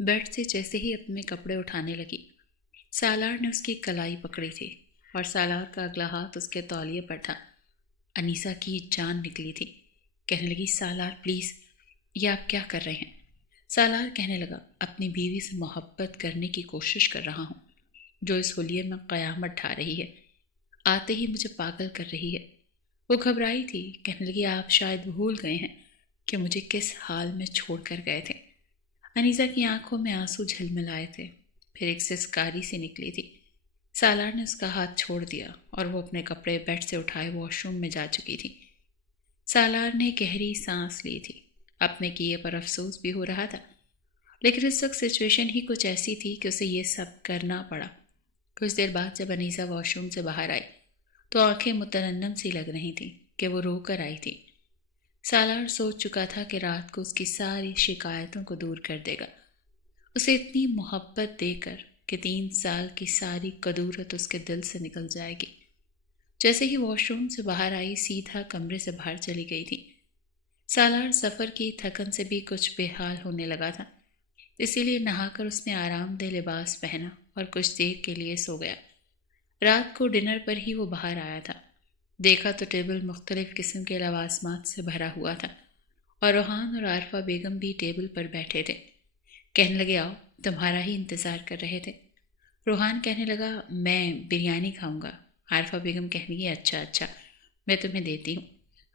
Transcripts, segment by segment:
Bed سے جیسے ہی اپنے کپڑے اٹھانے لگی، سالار نے اس کی کلائی پکڑی تھی اور سالار کا اگلا ہاتھ اس کے تولیے پر تھا۔ انیسہ کی جان نکلی تھی۔ کہنے لگی، سالار پلیز، یہ آپ کیا کر رہے ہیں؟ سالار کہنے لگا، اپنی بیوی سے محبت کرنے کی کوشش کر رہا ہوں، جو اس حلیے میں قیامت ڈھا رہی ہے، آتے ہی مجھے پاگل کر رہی ہے۔ وہ گھبرائی تھی، کہنے لگی، آپ شاید بھول گئے ہیں کہ مجھے کس حال میں چھوڑ کر گئے تھے۔ انیسہ کی آنکھوں میں آنسو جھلملائے تھے، پھر ایک سسکاری سی نکلی تھی۔ سالار نے اس کا ہاتھ چھوڑ دیا اور وہ اپنے کپڑے بیڈ سے اٹھائے واش روم میں جا چکی تھی۔ سالار نے گہری سانس لی تھی، اپنے کیے پر افسوس بھی ہو رہا تھا، لیکن اس وقت سچویشن ہی کچھ ایسی تھی کہ اسے یہ سب کرنا پڑا۔ کچھ دیر بعد جب انیسہ واش روم سے باہر آئی تو آنکھیں مترنم سی لگ رہی تھیں کہ وہ رو کر آئی تھی۔ سالار سوچ چکا تھا کہ رات کو اس کی ساری شکایتوں کو دور کر دے گا، اسے اتنی محبت دے کر کہ 3 سال کی ساری کدورت اس کے دل سے نکل جائے گی۔ جیسے ہی واش روم سے باہر آئی، سیدھا کمرے سے باہر چلی گئی تھی۔ سالار سفر کی تھکن سے بھی کچھ بے حال ہونے لگا تھا، اسی لیے نہا کر اس نے آرام دہ لباس پہنا اور کچھ دیر کے لیے سو گیا۔ رات کو ڈنر پر ہی وہ باہر آیا تھا، دیکھا تو ٹیبل مختلف قسم کے لوازمات سے بھرا ہوا تھا اور روحان اور عارفہ بیگم بھی ٹیبل پر بیٹھے تھے۔ کہنے لگے، آؤ، تمہارا ہی انتظار کر رہے تھے۔ روحان کہنے لگا، میں بریانی کھاؤں گا۔ عارفہ بیگم کہنے لگی، اچھا، میں تمہیں دیتی ہوں۔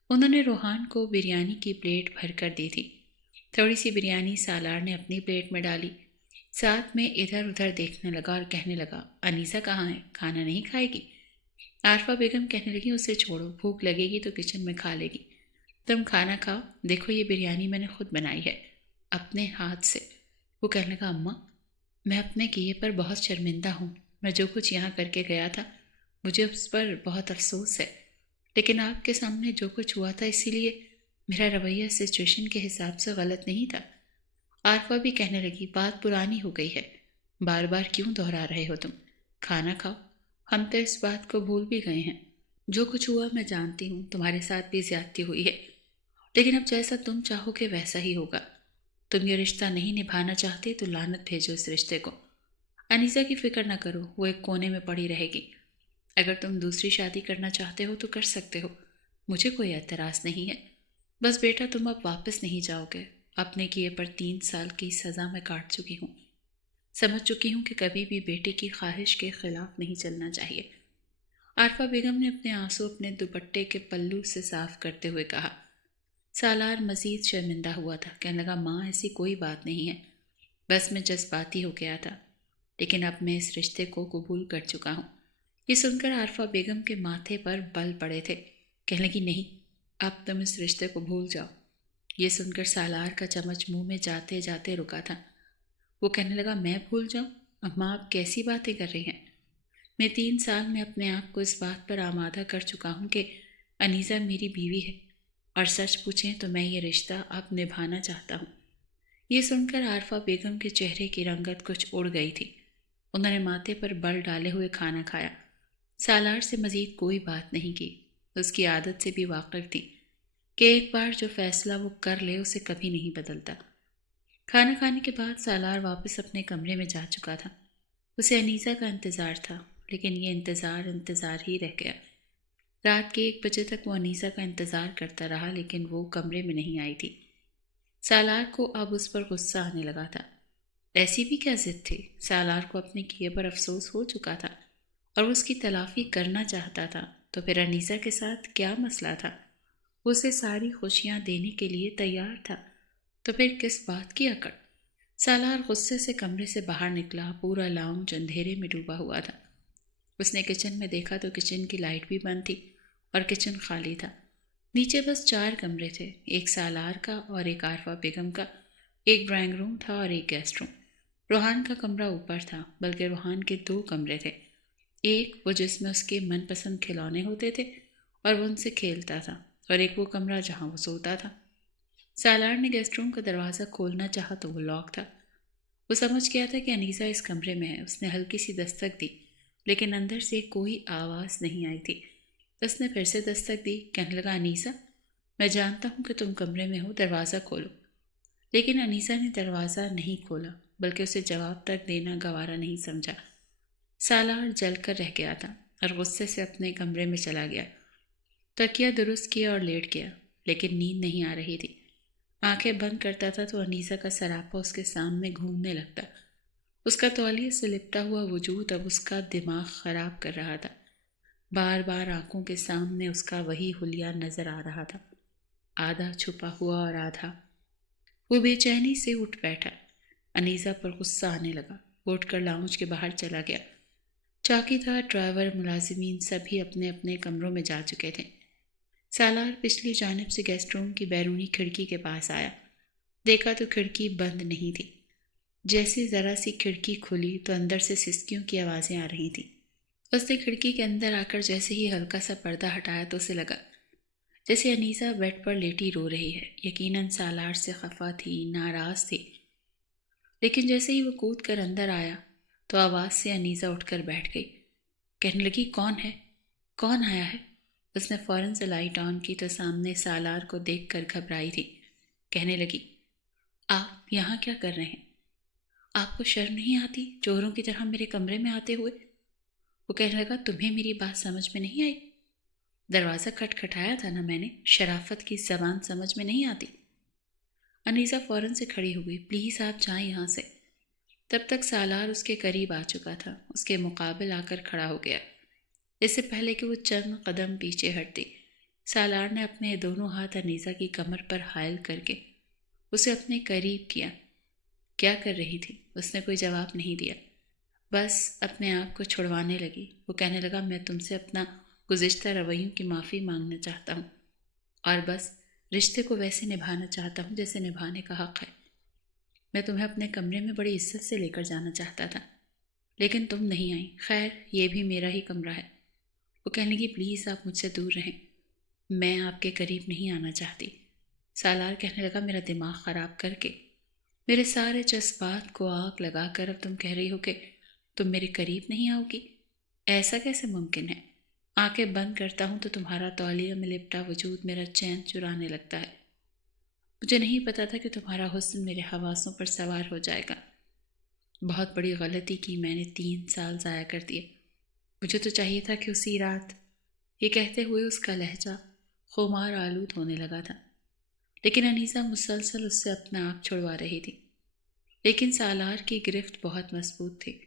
انہوں نے روحان کو بریانی کی پلیٹ بھر کر دی تھی۔ تھوڑی سی بریانی سالار نے اپنی پلیٹ میں ڈالی، ساتھ میں ادھر ادھر دیکھنے لگا اور کہنے لگا، انیسہ کہاں ہے؟ کھانا نہیں کھائے گی؟ عارفہ بیگم کہنے لگی، اسے چھوڑو، بھوک لگے گی تو کچن میں کھا لے گی، تم کھانا کھاؤ، دیکھو یہ بریانی میں نے خود بنائی ہے، اپنے ہاتھ سے۔ وہ کہنے لگا، اماں، میں اپنے کیے پر بہت شرمندہ ہوں، میں جو کچھ یہاں کر کے گیا تھا مجھے اس پر بہت افسوس ہے، لیکن آپ کے سامنے جو کچھ ہوا تھا اسی لیے میرا رویہ سچویشن کے حساب سے غلط نہیں تھا۔ عارفہ بھی کہنے لگی، بات پرانی ہو گئی ہے، بار بار کیوں دہرا رہے ہو تم؟ کھانا کھاؤ، ہم تو اس بات کو بھول بھی گئے ہیں۔ جو کچھ ہوا میں جانتی ہوں، تمہارے ساتھ بھی زیادتی ہوئی ہے، لیکن اب جیسا تم چاہو گے ویسا ہی ہوگا۔ تم یہ رشتہ نہیں نبھانا چاہتے تو لعنت بھیجو اس رشتے کو۔ انیسہ کی فکر نہ کرو، وہ ایک کونے میں پڑی رہے گی۔ اگر تم دوسری شادی کرنا چاہتے ہو تو کر سکتے ہو، مجھے کوئی اعتراض نہیں ہے۔ بس بیٹا، تم اب واپس نہیں جاؤ گے، اپنے کیے پر 3 سال کی سزا میں کاٹ چکی ہوں، سمجھ چکی ہوں کہ کبھی بھی بیٹے کی خواہش کے خلاف نہیں چلنا چاہیے۔ عارفہ بیگم نے اپنے آنسو اپنے دوپٹے کے پلو سے صاف کرتے ہوئے کہا۔ سالار مزید شرمندہ ہوا تھا، کہنے لگا، ماں ایسی کوئی بات نہیں ہے، بس میں جذباتی ہو گیا تھا، لیکن اب میں اس رشتے کو قبول کر چکا ہوں۔ یہ سن کر عارفہ بیگم کے ماتھے پر بل پڑے تھے، کہنے لگی، نہیں، اب تم اس رشتے کو بھول جاؤ۔ یہ سن کر سالار کا چمچ منہ میں جاتے جاتے رکا تھا۔ وہ کہنے لگا، میں بھول جاؤں؟ اماں، آپ کیسی باتیں کر رہی ہیں؟ میں 3 سال میں اپنے آپ کو اس بات پر آمادہ کر چکا ہوں کہ انیسہ میری بیوی ہے، اور سچ پوچھیں تو میں یہ رشتہ اب نبھانا چاہتا ہوں۔ یہ سن کر عارفہ بیگم کے چہرے کی رنگت کچھ اڑ گئی تھی۔ انہوں نے ماتھے پر بل ڈالے ہوئے کھانا کھایا، سالار سے مزید کوئی بات نہیں کی۔ اس کی عادت سے بھی واقف تھی کہ ایک بار جو فیصلہ وہ کر لے اسے کبھی نہیں بدلتا۔ کھانا کھانے کے بعد سالار واپس اپنے کمرے میں جا چکا تھا۔ اسے انیسہ کا انتظار تھا، لیکن یہ انتظار ہی رہ گیا۔ رات کے 1 بجے تک وہ انیسہ کا انتظار کرتا رہا، لیکن وہ کمرے میں نہیں آئی تھی۔ سالار کو اب اس پر غصہ آنے لگا تھا۔ ایسی بھی کیا ضد تھی؟ سالار کو اپنے کیے پر افسوس ہو چکا تھا اور اس کی تلافی کرنا چاہتا تھا، تو پھر انیسہ کے ساتھ کیا مسئلہ تھا؟ وہ اسے ساری خوشیاں دینے کے لیے تیار تھا، تو پھر کس بات کی اکڑ؟ سالار غصے سے کمرے سے باہر نکلا، پورا لاؤنج اندھیرے میں ڈوبا ہوا تھا۔ اس نے کچن میں دیکھا تو کچن کی لائٹ بھی بند تھی اور کچن خالی تھا۔ نیچے بس 4 کمرے تھے، ایک سالار کا اور ایک عارفہ بیگم کا، ایک ڈرائنگ روم تھا اور ایک گیسٹ روم۔ روحان کا کمرہ اوپر تھا، بلکہ روحان کے 2 کمرے تھے، ایک وہ جس میں اس کے من پسند کھلونے ہوتے تھے اور وہ ان سے کھیلتا تھا، اور ایک وہ کمرہ جہاں وہ سوتا تھا۔ سالار نے گیسٹ روم کا دروازہ کھولنا چاہا تو وہ لاک تھا۔ وہ سمجھ گیا تھا کہ انیسہ اس کمرے میں ہے۔ اس نے ہلکی سی دستک دی، لیکن اندر سے کوئی آواز نہیں آئی تھی۔ اس نے پھر سے دستک دی، کہنے لگا، انیسہ، میں جانتا ہوں کہ تم کمرے میں ہو، دروازہ کھولو۔ لیکن انیسہ نے دروازہ نہیں کھولا۔ بلکہ اسے جواب تک دینا گوارا نہیں سمجھا۔ سالار جل کر رہ گیا تھا اور غصے سے اپنے کمرے میں چلا گیا۔ تکیہ درست کیا اور لیٹ گیا، لیکن نیند نہیں آ رہی تھی۔ آنکھیں بند کرتا تھا تو انیسہ کا سراپا اس کے سامنے گھومنے لگتا۔ اس کا تولیے سے لپٹا ہوا وجود اب اس کا دماغ خراب کر رہا تھا۔ بار بار آنکھوں کے سامنے اس کا وہی حلیہ نظر آ رہا تھا، آدھا چھپا ہوا اور آدھا۔ وہ بے چینی سے اٹھ بیٹھا۔ انیسہ پر غصہ آنے لگا۔ وہ اٹھ کر لاؤنج کے باہر چلا گیا۔ چوکیدار، ڈرائیور، ملازمین سبھی اپنے اپنے کمروں میں جا چکے تھے۔ سالار پچھلی جانب سے گیسٹ روم کی بیرونی کھڑکی کے پاس آیا۔ دیکھا تو کھڑکی بند نہیں تھی۔ جیسے ذرا سی کھڑکی کھلی تو اندر سے سسکیوں کی آوازیں آ رہی تھیں۔ اس نے کھڑکی کے اندر آ کر جیسے ہی ہلکا سا پردہ ہٹایا تو اسے لگا جیسے انیسہ بیڈ پر لیٹی رو رہی ہے۔ یقیناً سالار سے خفا تھی، ناراض تھی، لیکن جیسے ہی وہ کود کر اندر آیا تو آواز سے انیسہ اٹھ کر بیٹھ گئی۔ کہنے لگی، کون ہے؟ کون آیا ہے؟ اس نے فوراً سے لائٹ آن کی تو سامنے سالار کو دیکھ کر گھبرائی تھی۔ کہنے لگی، آپ یہاں کیا کر رہے ہیں؟ آپ کو شرم نہیں آتی چوروں کی طرح میرے کمرے میں آتے ہوئے؟ وہ کہنے لگا، تمہیں میری بات سمجھ میں نہیں آئی؟ دروازہ کھٹکھٹایا تھا نا میں نے، شرافت کی زبان سمجھ میں نہیں آتی؟ انیسہ فوراً سے کھڑی ہو گئی۔ پلیز آپ جائیں یہاں سے۔ تب تک سالار اس کے قریب آ چکا تھا، اس کے مقابل آ کر کھڑا ہو گیا۔ اس سے پہلے کہ وہ چند قدم پیچھے ہٹتی، سالار نے اپنے دونوں ہاتھ انیسہ کی کمر پر حائل کر کے اسے اپنے قریب کیا۔ کیا کر رہی تھی؟ اس نے کوئی جواب نہیں دیا، بس اپنے آپ کو چھڑوانے لگی۔ وہ کہنے لگا، میں تم سے اپنا گزشتہ رویوں کی معافی مانگنا چاہتا ہوں، اور بس رشتے کو ویسے نبھانا چاہتا ہوں جیسے نبھانے کا حق ہے۔ میں تمہیں اپنے کمرے میں بڑی عزت سے لے کر جانا چاہتا تھا، لیکن تم نہیں آئی۔ خیر، یہ بھی میرا ہی کمرہ ہے۔ وہ کہنے لگی، پلیز آپ مجھ سے دور رہیں، میں آپ کے قریب نہیں آنا چاہتی۔ سالار کہنے لگا، میرا دماغ خراب کر کے، میرے سارے جذبات کو آگ لگا کر اب تم کہہ رہی ہو کہ تم میرے قریب نہیں آؤ گی؟ ایسا کیسے ممکن ہے؟ آنکھیں بند کرتا ہوں تو تمہارا تولیہ میں لپٹا وجود میرا چین چرانے لگتا ہے۔ مجھے نہیں پتا تھا کہ تمہارا حسن میرے حواسوں پر سوار ہو جائے گا۔ بہت بڑی غلطی کی میں نے، 3 سال ضائع کر دیے۔ مجھے تو چاہیے تھا کہ اسی رات۔ یہ کہتے ہوئے اس کا لہجہ خمار آلود ہونے لگا تھا، لیکن انیسہ مسلسل اس سے اپنا آپ چھڑوا رہی تھی۔ لیکن سالار کی گرفت بہت مضبوط تھی۔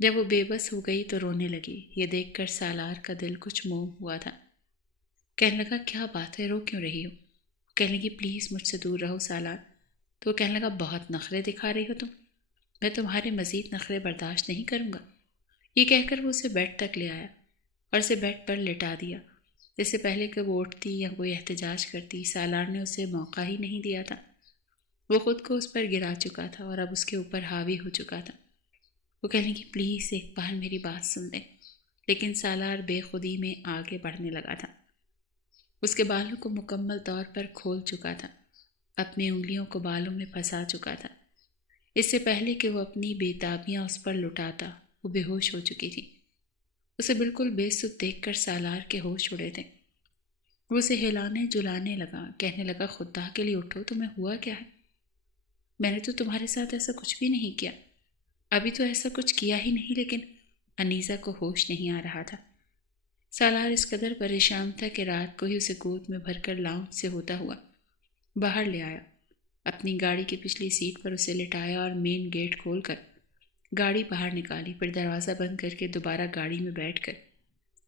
جب وہ بے بس ہو گئی تو رونے لگی۔ یہ دیکھ کر سالار کا دل کچھ موم ہوا تھا۔ کہنے لگا، کیا بات ہے، رو کیوں رہی ہو؟ کہنے لگی، پلیز مجھ سے دور رہو سالار۔ تو وہ کہنے لگا، بہت نخرے دکھا رہی ہو تم، میں تمہارے مزید نخرے برداشت نہیں کروں گا۔ یہ کہہ کر وہ اسے بیڈ تک لے آیا اور اسے بیڈ پر لٹا دیا۔ اس سے پہلے کہ وہ اٹھتی یا کوئی احتجاج کرتی، سالار نے اسے موقع ہی نہیں دیا تھا۔ وہ خود کو اس پر گرا چکا تھا اور اب اس کے اوپر حاوی ہو چکا تھا۔ وہ کہنے لگی، پلیز ایک بار میری بات سن لیں۔ لیکن سالار بے خودی میں آگے بڑھنے لگا تھا۔ اس کے بالوں کو مکمل طور پر کھول چکا تھا، اپنی انگلیوں کو بالوں میں پھنسا چکا تھا۔ اس سے پہلے کہ وہ اپنی بے تابیاں اس پر لٹاتا، وہ بے ہوش ہو چکی تھی۔ اسے بالکل بے سدھ دیکھ کر سالار کے ہوش اڑے تھے۔ وہ اسے ہلانے جلانے لگا، کہنے لگا، خدا کے لیے اٹھو، تمہیں ہوا کیا ہے؟ میں نے تو تمہارے ساتھ ایسا کچھ بھی نہیں کیا، ابھی تو ایسا کچھ کیا ہی نہیں۔ لیکن انیسہ کو ہوش نہیں آ رہا تھا۔ سالار اس قدر پریشان تھا کہ رات کو ہی اسے گود میں بھر کر لاؤنج سے ہوتا ہوا باہر لے آیا، اپنی گاڑی کی پچھلی سیٹ پر اسے لٹایا اور مین گیٹ کھول کر گاڑی باہر نکالی، پھر دروازہ بند کر کے دوبارہ گاڑی میں بیٹھ کر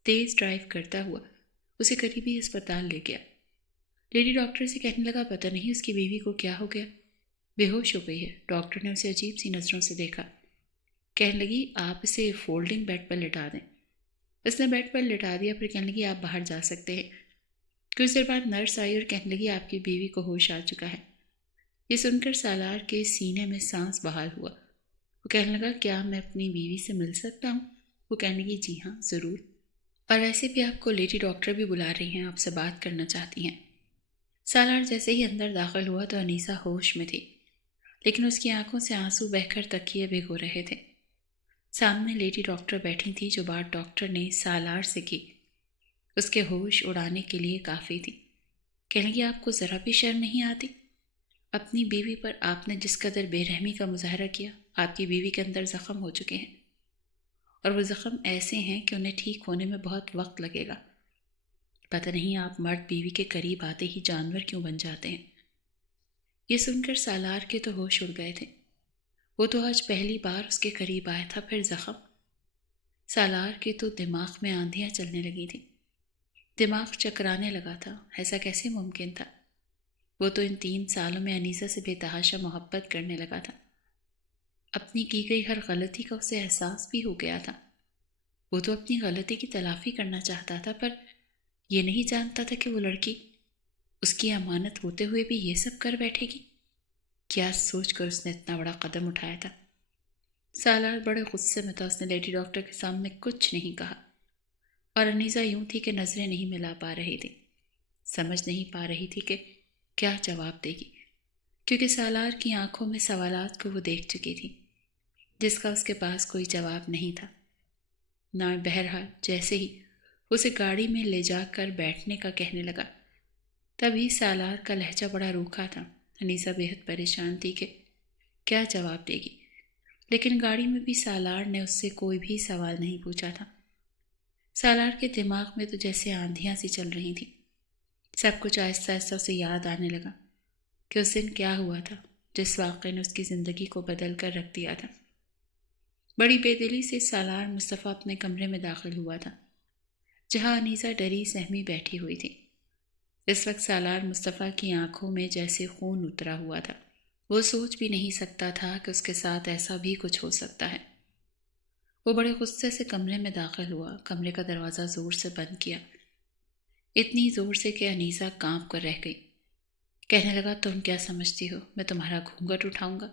تیز ڈرائیو کرتا ہوا اسے قریبی ہسپتال لے گیا۔ لیڈی ڈاکٹر سے کہنے لگا، پتہ نہیں اس کی بیوی کو کیا ہو گیا، بے ہوش ہو گئی ہے۔ ڈاکٹر نے اسے عجیب سی نظروں سے دیکھا۔ کہنے لگی، آپ اسے فولڈنگ بیڈ پر لٹا دیں۔ اس نے بیڈ پر لٹا دیا، پھر کہنے لگی، آپ باہر جا سکتے ہیں۔ کچھ دیر بعد نرس آئی اور کہنے لگی، آپ کی بیوی کو ہوش آ چکا ہے۔ یہ سن کر سالار کے سینے میں سانس بحال ہوا۔ وہ کہنے لگا، کیا میں اپنی بیوی سے مل سکتا ہوں؟ وہ کہنے لگی، جی ہاں ضرور، اور ویسے بھی آپ کو لیڈی ڈاکٹر بھی بلا رہی ہیں، آپ سے بات کرنا چاہتی ہیں۔ سالار جیسے ہی اندر داخل ہوا تو انیسہ ہوش میں تھی، لیکن اس کی آنکھوں سے آنسو بہہ کر تکیے بھگو رہے تھے۔ سامنے لیڈی ڈاکٹر بیٹھی تھی، جو بات ڈاکٹر نے سالار سے کی اس کے ہوش اڑانے کے لیے کافی تھی۔ کہنے لگی، آپ کو ذرا بھی شرم نہیں آتی؟ اپنی بیوی پر آپ نے جس قدر بے رحمی کا مظاہرہ کیا، آپ کی بیوی کے اندر زخم ہو چکے ہیں، اور وہ زخم ایسے ہیں کہ انہیں ٹھیک ہونے میں بہت وقت لگے گا۔ پتہ نہیں آپ مرد بیوی کے قریب آتے ہی جانور کیوں بن جاتے ہیں۔ یہ سن کر سالار کے تو ہوش اڑ گئے تھے۔ وہ تو آج پہلی بار اس کے قریب آیا تھا، پھر زخم۔ سالار کے تو دماغ میں آندھیاں چلنے لگی تھیں، دماغ چکرانے لگا تھا۔ ایسا کیسے ممکن تھا؟ وہ تو ان 3 سالوں میں انیسہ سے بے تحاشا محبت کرنے لگا تھا، اپنی کی گئی ہر غلطی کا اسے احساس بھی ہو گیا تھا۔ وہ تو اپنی غلطی کی تلافی کرنا چاہتا تھا، پر یہ نہیں جانتا تھا کہ وہ لڑکی اس کی امانت ہوتے ہوئے بھی یہ سب کر بیٹھے گی۔ کیا سوچ کر اس نے اتنا بڑا قدم اٹھایا تھا؟ سالار بڑے غصے میں تھا۔ اس نے لیڈی ڈاکٹر کے سامنے کچھ نہیں کہا، اور انیسہ یوں تھی کہ نظریں نہیں ملا پا رہی تھی، سمجھ نہیں پا رہی تھی کہ کیا جواب دے گی، کیونکہ سالار کی آنکھوں میں سوالات کو وہ دیکھ چکی تھی جس کا اس کے پاس کوئی جواب نہیں تھا۔ نہ بہرحال جیسے ہی اسے گاڑی میں لے جا کر بیٹھنے کا کہنے لگا، تبھی سالار کا لہجہ بڑا روکھا تھا۔ انیسہ بے حد پریشان تھی کہ کیا جواب دے گی، لیکن گاڑی میں بھی سالار نے اس سے کوئی بھی سوال نہیں پوچھا تھا۔ سالار کے دماغ میں تو جیسے آندھیاں سی چل رہی تھیں۔ سب کچھ آہستہ آہستہ اسے یاد آنے لگا کہ اس دن کیا ہوا تھا جس واقعے نے اس کی زندگی کو بدل کر رکھ دیا تھا۔ بڑی بے دلی سے سالار مصطفیٰ اپنے کمرے میں داخل ہوا تھا، جہاں انیسہ ڈری سہمی بیٹھی ہوئی تھی۔ اس وقت سالار مصطفیٰ کی آنکھوں میں جیسے خون اترا ہوا تھا۔ وہ سوچ بھی نہیں سکتا تھا کہ اس کے ساتھ ایسا بھی کچھ ہو سکتا ہے۔ وہ بڑے غصے سے کمرے میں داخل ہوا، کمرے کا دروازہ زور سے بند کیا، اتنی زور سے کہ انیسہ کانپ کر رہ گئی۔ کہنے لگا، تم کیا سمجھتی ہو میں تمہارا گھونگھٹ اٹھاؤں گا،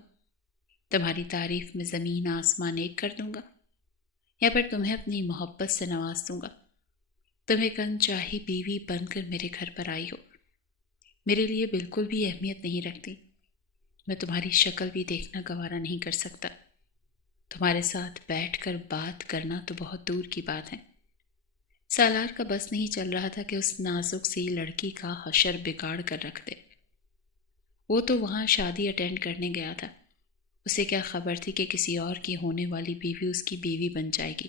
تمہاری تعریف میں زمین آسمان ایک کر دوں گا، یا پھر تمہیں اپنی محبت سے نواز دوں گا؟ تم ایک انچاہی بیوی بن کر میرے گھر پر آئی ہو، میرے لیے بالکل بھی اہمیت نہیں رکھتی، میں تمہاری شکل بھی دیکھنا گوارا نہیں کر سکتا، تمہارے ساتھ بیٹھ کر بات کرنا تو بہت دور کی بات ہے۔ سالار کا بس نہیں چل رہا تھا کہ اس نازک سی لڑکی کا حشر بگاڑ کر رکھ دے۔ وہ تو وہاں شادی اٹینڈ کرنے گیا تھا، اسے کیا خبر تھی کہ کسی اور کی ہونے والی بیوی اس کی بیوی بن جائے گی۔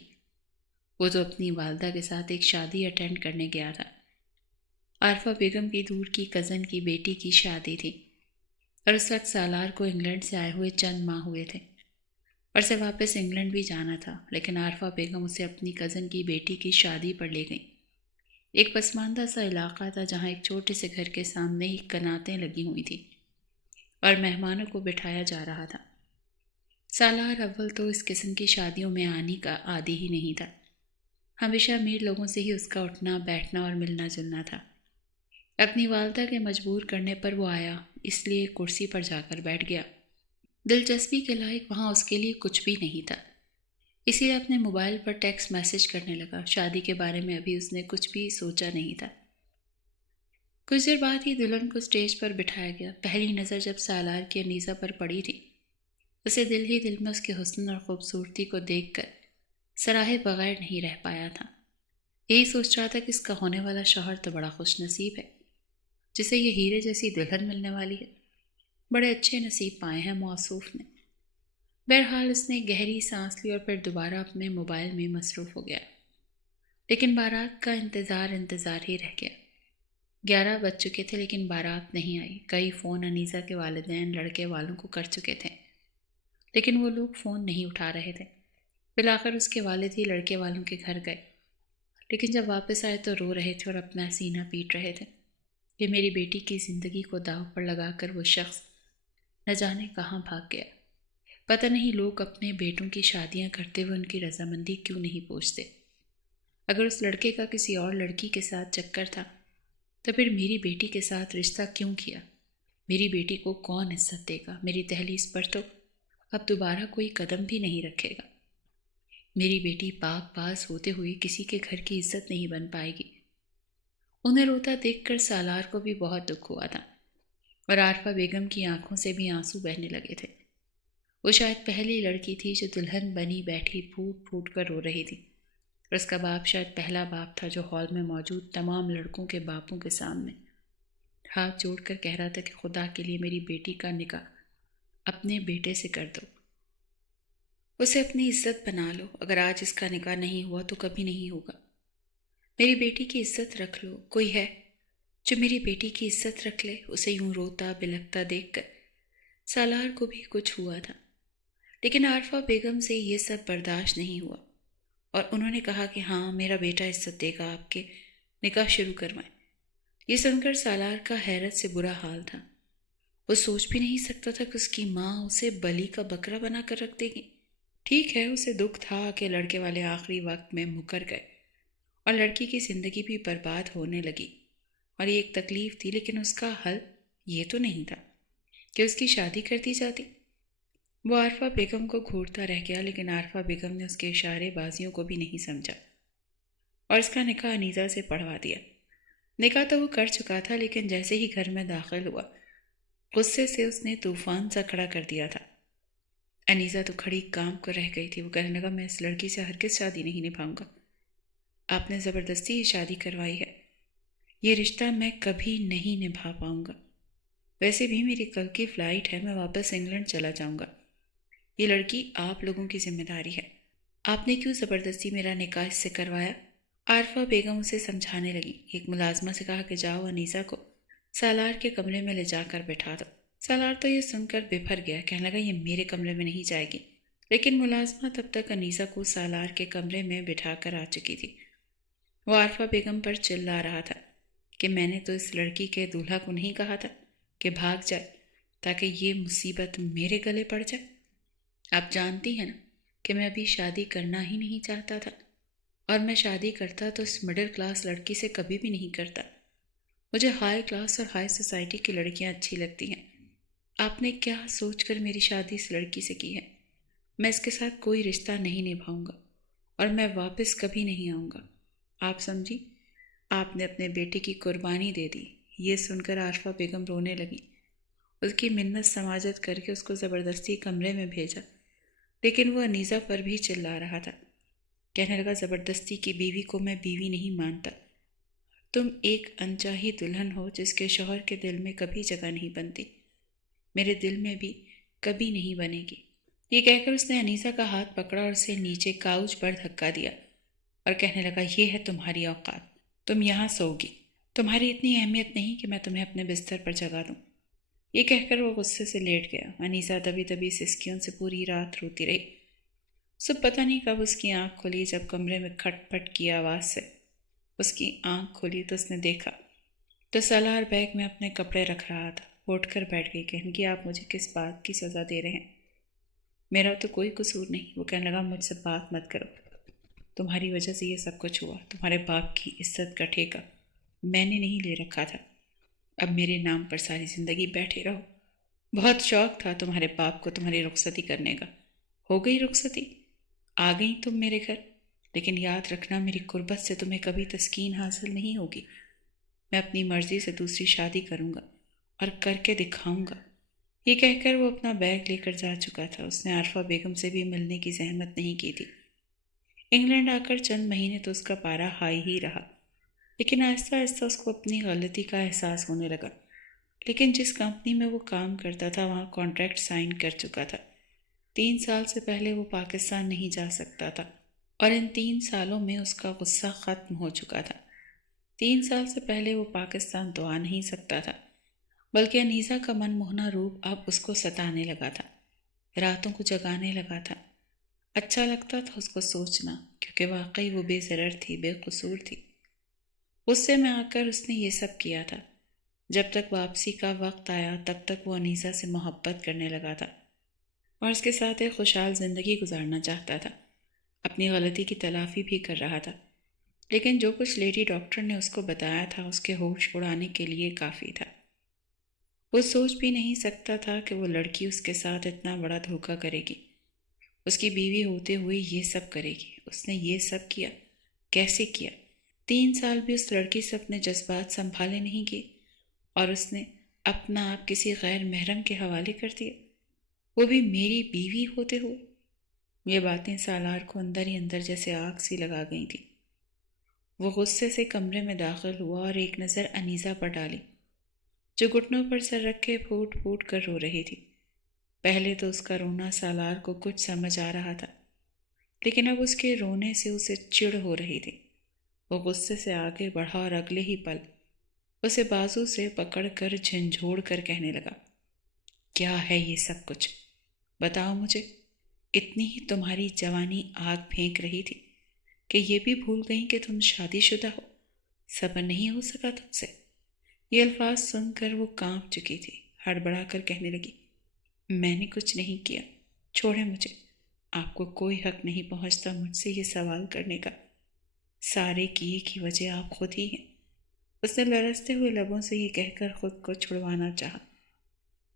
وہ تو اپنی والدہ کے ساتھ ایک شادی اٹینڈ کرنے گیا تھا۔ عارفہ بیگم کی دور کی کزن کی بیٹی کی شادی تھی، اور اس وقت سالار کو انگلینڈ سے آئے ہوئے چند ماہ ہوئے تھے، اور اسے واپس انگلینڈ بھی جانا تھا، لیکن عارفہ بیگم اسے اپنی کزن کی بیٹی کی شادی پر لے گئیں۔ ایک پسماندہ سا علاقہ تھا جہاں ایک چھوٹے سے گھر کے سامنے ہی کناتیں لگی ہوئی تھیں اور مہمانوں کو بٹھایا جا رہا تھا۔ سالار اول تو اس قسم کی شادیوں میں آنے کا عادی ہی نہیں تھا، ہمیشہ امیر لوگوں سے ہی اس کا اٹھنا بیٹھنا اور ملنا جلنا تھا۔ اپنی والدہ کے مجبور کرنے پر وہ آیا، اس لیے کرسی پر جا کر بیٹھ گیا۔ دلچسپی کے لائق وہاں اس کے لیے کچھ بھی نہیں تھا، اسی لیے اپنے موبائل پر ٹیکسٹ میسج کرنے لگا۔ شادی کے بارے میں ابھی اس نے کچھ بھی سوچا نہیں تھا۔ کچھ دیر بعد ہی دلہن کو اسٹیج پر بٹھایا گیا۔ پہلی نظر جب سالار کی انیسہ پر پڑی تھی، اسے دل ہی دل میں اس کے حسن اور خوبصورتی کو دیکھ کر سراہے بغیر نہیں رہ پایا تھا۔ یہی سوچ رہا تھا کہ اس کا ہونے والا شوہر تو بڑا خوش نصیب ہے، جسے یہ ہیرے جیسی دلہن ملنے والی ہے۔ بڑے اچھے نصیب پائے ہیں موصوف نے۔ بہرحال اس نے گہری سانس لی اور پھر دوبارہ اپنے موبائل میں مصروف ہو گیا، لیکن بارات کا انتظار ہی رہ گیا۔ 11 بج چکے تھے لیکن بارات نہیں آئی۔ کئی فون انیسہ کے والدین لڑکے والوں کو کر چکے تھے، لیکن وہ لوگ فون نہیں اٹھا رہے تھے۔ بالآخر اس کے والد ہی لڑکے والوں کے گھر گئے، لیکن جب واپس آئے تو رو رہے تھے اور اپنا سینہ پیٹ رہے تھے کہ میری بیٹی کی زندگی کو داؤ پر لگا کر وہ شخص نہ جانے کہاں بھاگ گیا۔ پتہ نہیں لوگ اپنے بیٹوں کی شادیاں کرتے ہوئے ان کی رضامندی کیوں نہیں پوچھتے۔ اگر اس لڑکے کا کسی اور لڑکی کے ساتھ چکر تھا تو پھر میری بیٹی کے ساتھ رشتہ کیوں کیا؟ میری بیٹی کو کون عزت دے گا؟ میری دہلیز پر تو اب دوبارہ کوئی قدم بھی نہیں رکھے گا۔ میری بیٹی پاک باز ہوتے ہوئے کسی کے گھر کی عزت نہیں بن پائے گی۔ انہیں روتا دیکھ کر سالار کو بھی بہت دکھ ہوا تھا، اور عارفہ بیگم کی آنکھوں سے بھی آنسو بہنے لگے تھے۔ وہ شاید پہلی لڑکی تھی جو دلہن بنی بیٹھی پھوٹ پھوٹ کر رو رہی تھی، اور اس کا باپ شاید پہلا باپ تھا جو ہال میں موجود تمام لڑکوں کے باپوں کے سامنے ہاتھ جوڑ کر کہہ رہا تھا کہ خدا کے لیے میری بیٹی کا نکاح اپنے بیٹے سے کر دو، اسے اپنی عزت بنا لو، اگر آج اس کا نکاح نہیں ہوا تو کبھی نہیں ہوگا، میری بیٹی کی عزت رکھ لو، کوئی ہے جو میری بیٹی کی عزت رکھ لے۔ اسے یوں روتا بلکتا دیکھ کر سالار کو بھی کچھ ہوا تھا، لیکن عارفہ بیگم سے یہ سب برداشت نہیں ہوا اور انہوں نے کہا کہ ہاں میرا بیٹا عزت دے گا، آپ کے نکاح شروع کروائیں۔ یہ سن کر سالار کا حیرت سے برا حال تھا، وہ سوچ بھی نہیں سکتا تھا کہ اس کی ماں اسے بلی کا بکرا بنا کر رکھ دے گی۔ ٹھیک ہے، اسے دکھ تھا کہ لڑکے والے آخری وقت میں مکر گئے اور لڑکی کی زندگی بھی برباد ہونے لگی، اور یہ ایک تکلیف تھی، لیکن اس کا حل یہ تو نہیں تھا کہ اس کی شادی کر دی جاتی۔ وہ عارفہ بیگم کو گھورتا رہ گیا، لیکن عارفہ بیگم نے اس کے اشارے بازیوں کو بھی نہیں سمجھا اور اس کا نکاح انیزہ سے پڑھوا دیا۔ نکاح تو وہ کر چکا تھا، لیکن جیسے ہی گھر میں داخل ہوا غصے سے اس نے طوفان سا کھڑا کر دیا تھا۔ انیزہ تو کھڑی کام کر رہ گئی تھی، وہ کہنے لگا میں اس لڑکی سے ہرگز شادی نہیں نبھاؤں گا، آپ نے زبردستی یہ شادی کروائی ہے، یہ رشتہ میں کبھی نہیں نبھا پاؤں گا، ویسے بھی میری کل کی فلائٹ ہے، میں واپس انگلینڈ چلا جاؤں گا، یہ لڑکی آپ لوگوں کی ذمہ داری ہے، آپ نے کیوں زبردستی میرا نکاح اس سے کروایا؟ عارفہ بیگم اسے سمجھانے لگی۔ ایک ملازمہ سے کہا کہ جاؤ انیسہ کو سالار کے کمرے میں لے جا کر بٹھا دو۔ سالار تو یہ سن کر بفر گیا، کہنے لگا یہ میرے کمرے میں نہیں جائے گی، لیکن ملازمہ تب تک انیسہ کو سالار کے کمرے میں بٹھا کر آ چکی تھی۔ وہ عارفہ بیگم پر چلا رہا تھا کہ میں نے تو اس لڑکی کے دولہا کو نہیں کہا تھا کہ بھاگ جائے تاکہ یہ مصیبت میرے گلے پڑ جائے؟ آپ جانتی ہیں نا کہ میں ابھی شادی کرنا ہی نہیں چاہتا تھا، اور میں شادی کرتا تو اس مڈل کلاس لڑکی سے کبھی بھی نہیں کرتا، مجھے ہائی کلاس اور ہائی سوسائٹی کی لڑکیاں اچھی لگتی ہیں۔ آپ نے کیا سوچ کر میری شادی اس لڑکی سے کی ہے؟ میں اس کے ساتھ کوئی رشتہ نہیں نبھاؤں گا اور میں واپس کبھی نہیں آؤں گا، آپ سمجھی؟ آپ نے اپنے بیٹے کی قربانی دے دی۔ یہ سن کر عارفہ بیگم رونے لگی، اس کی منت سماجت کر کے اس کو زبردستی کمرے میں بھیجا، لیکن وہ انیزہ پر بھی چلا رہا تھا، کہنے لگا زبردستی کی بیوی کو میں بیوی نہیں مانتا، تم ایک انچاہی دلہن ہو جس کے شوہر کے دل میں کبھی جگہ نہیں بنتی، میرے دل میں بھی کبھی نہیں بنے گی۔ یہ کہہ کر اس نے انیسہ کا ہاتھ پکڑا اور اسے نیچے کاؤچ پر دھکا دیا اور کہنے لگا یہ ہے تمہاری اوقات، تم یہاں سوگی، تمہاری اتنی اہمیت نہیں کہ میں تمہیں اپنے بستر پر جگا دوں۔ یہ کہہ کر وہ غصے سے لیٹ گیا۔ انیسہ دبی دبی سسکیوں سے پوری رات روتی رہی۔ سب پتہ نہیں کب اس کی آنکھ کھلی، جب کمرے میں کھٹ پٹ کی آواز سے اس کی آنکھ کھلی تو اس نے دیکھا تو سالار بیگ میں اپنے کپڑے رکھ رہا تھا۔ وہ اٹھ کر بیٹھ گئی، کہنے کہ آپ مجھے کس بات کی سزا دے رہے ہیں؟ میرا تو کوئی قصور نہیں۔ وہ کہنے لگا مجھ سے بات مت کرو، تمہاری وجہ سے یہ سب کچھ ہوا، تمہارے باپ کی عزت کا ٹھیکہ میں نے نہیں لے رکھا تھا، اب میرے نام پر ساری زندگی بیٹھے رہو۔ بہت شوق تھا تمہارے باپ کو تمہاری رخصتی کرنے کا، ہو گئی رخصتی، آ گئی تم میرے گھر، لیکن یاد رکھنا میری قربت سے تمہیں کبھی تسکین حاصل نہیں ہوگی، میں اپنی مرضی سے دوسری شادی کروں گا اور کر کے دکھاؤں گا۔ یہ کہہ کر وہ اپنا بیگ لے کر جا چکا تھا۔ اس نے عارفہ بیگم سے بھی ملنے کی زحمت نہیں کی تھی۔ انگلینڈ آ کر چند مہینے تو اس کا پارا ہائی ہی رہا، لیکن آہستہ آہستہ اس کو اپنی غلطی کا احساس ہونے لگا۔ لیکن جس کمپنی میں وہ کام کرتا تھا وہاں کانٹریکٹ سائن کر چکا تھا، 3 سال سے پہلے وہ پاکستان نہیں جا سکتا تھا، اور ان 3 سالوں میں اس کا غصہ ختم ہو چکا تھا۔ 3 سال سے پہلے وہ پاکستان تو آ نہیں سکتا تھا، بلکہ انیسہ کا من موہنا روپ اب اس کو ستانے لگا تھا، راتوں کو جگانے لگا تھا۔ اچھا لگتا تھا اس کو سوچنا، کیونکہ واقعی وہ بے ضرر تھی، بے قصور تھی۔ غصے میں آ کر اس نے یہ سب کیا تھا۔ جب تک واپسی کا وقت آیا تب تک وہ انیسہ سے محبت کرنے لگا تھا اور اس کے ساتھ ایک خوشحال زندگی گزارنا چاہتا تھا، اپنی غلطی کی تلافی بھی کر رہا تھا، لیکن جو کچھ لیڈی ڈاکٹر نے اس کو بتایا تھا اس کے ہوش اڑانے کے لیے کافی تھا۔ وہ سوچ بھی نہیں سکتا تھا کہ وہ لڑکی اس کے ساتھ اتنا بڑا دھوکہ کرے گی، اس کی بیوی ہوتے ہوئے یہ سب کرے گی۔ اس نے یہ سب کیا، کیسے کیا؟ 3 سال بھی اس لڑکی سے اپنے جذبات سنبھالے نہیں کیے اور اس نے اپنا آپ کسی غیر محرم کے حوالے کر دیا، وہ بھی میری بیوی ہوتے ہوئے۔ یہ باتیں سالار کو اندر ہی اندر جیسے آگ سی لگا گئی تھی۔ وہ غصے سے کمرے میں داخل ہوا اور ایک نظر انیسہ پر ڈالی۔ جو گھٹنوں پر سر رکھ کے پھوٹ پھوٹ کر رو رہی تھی۔ پہلے تو اس کا رونا سالار کو کچھ سمجھ آ رہا تھا، لیکن اب اس کے رونے سے اسے چڑ ہو رہی تھی۔ وہ غصے سے آگے بڑھا اور اگلے ہی پل اسے بازو سے پکڑ کر جھنجھوڑ کر کہنے لگا، کیا ہے یہ سب کچھ؟ بتاؤ مجھے۔ اتنی ہی تمہاری جوانی آگ پھینک رہی تھی کہ یہ بھی بھول گئی کہ تم شادی شدہ ہو؟ صبر نہیں ہو سکا تم سے؟ یہ الفاظ سن کر وہ کانپ چکی تھی۔ ہڑبڑا کر کہنے لگی، میں نے کچھ نہیں کیا، چھوڑیں مجھے۔ آپ کو کوئی حق نہیں پہنچتا مجھ سے یہ سوال کرنے کا۔ سارے کیے کی وجہ آپ خود ہی ہیں۔ اس نے لرزتے ہوئے لبوں سے یہ کہہ کر خود کو چھڑوانا چاہا،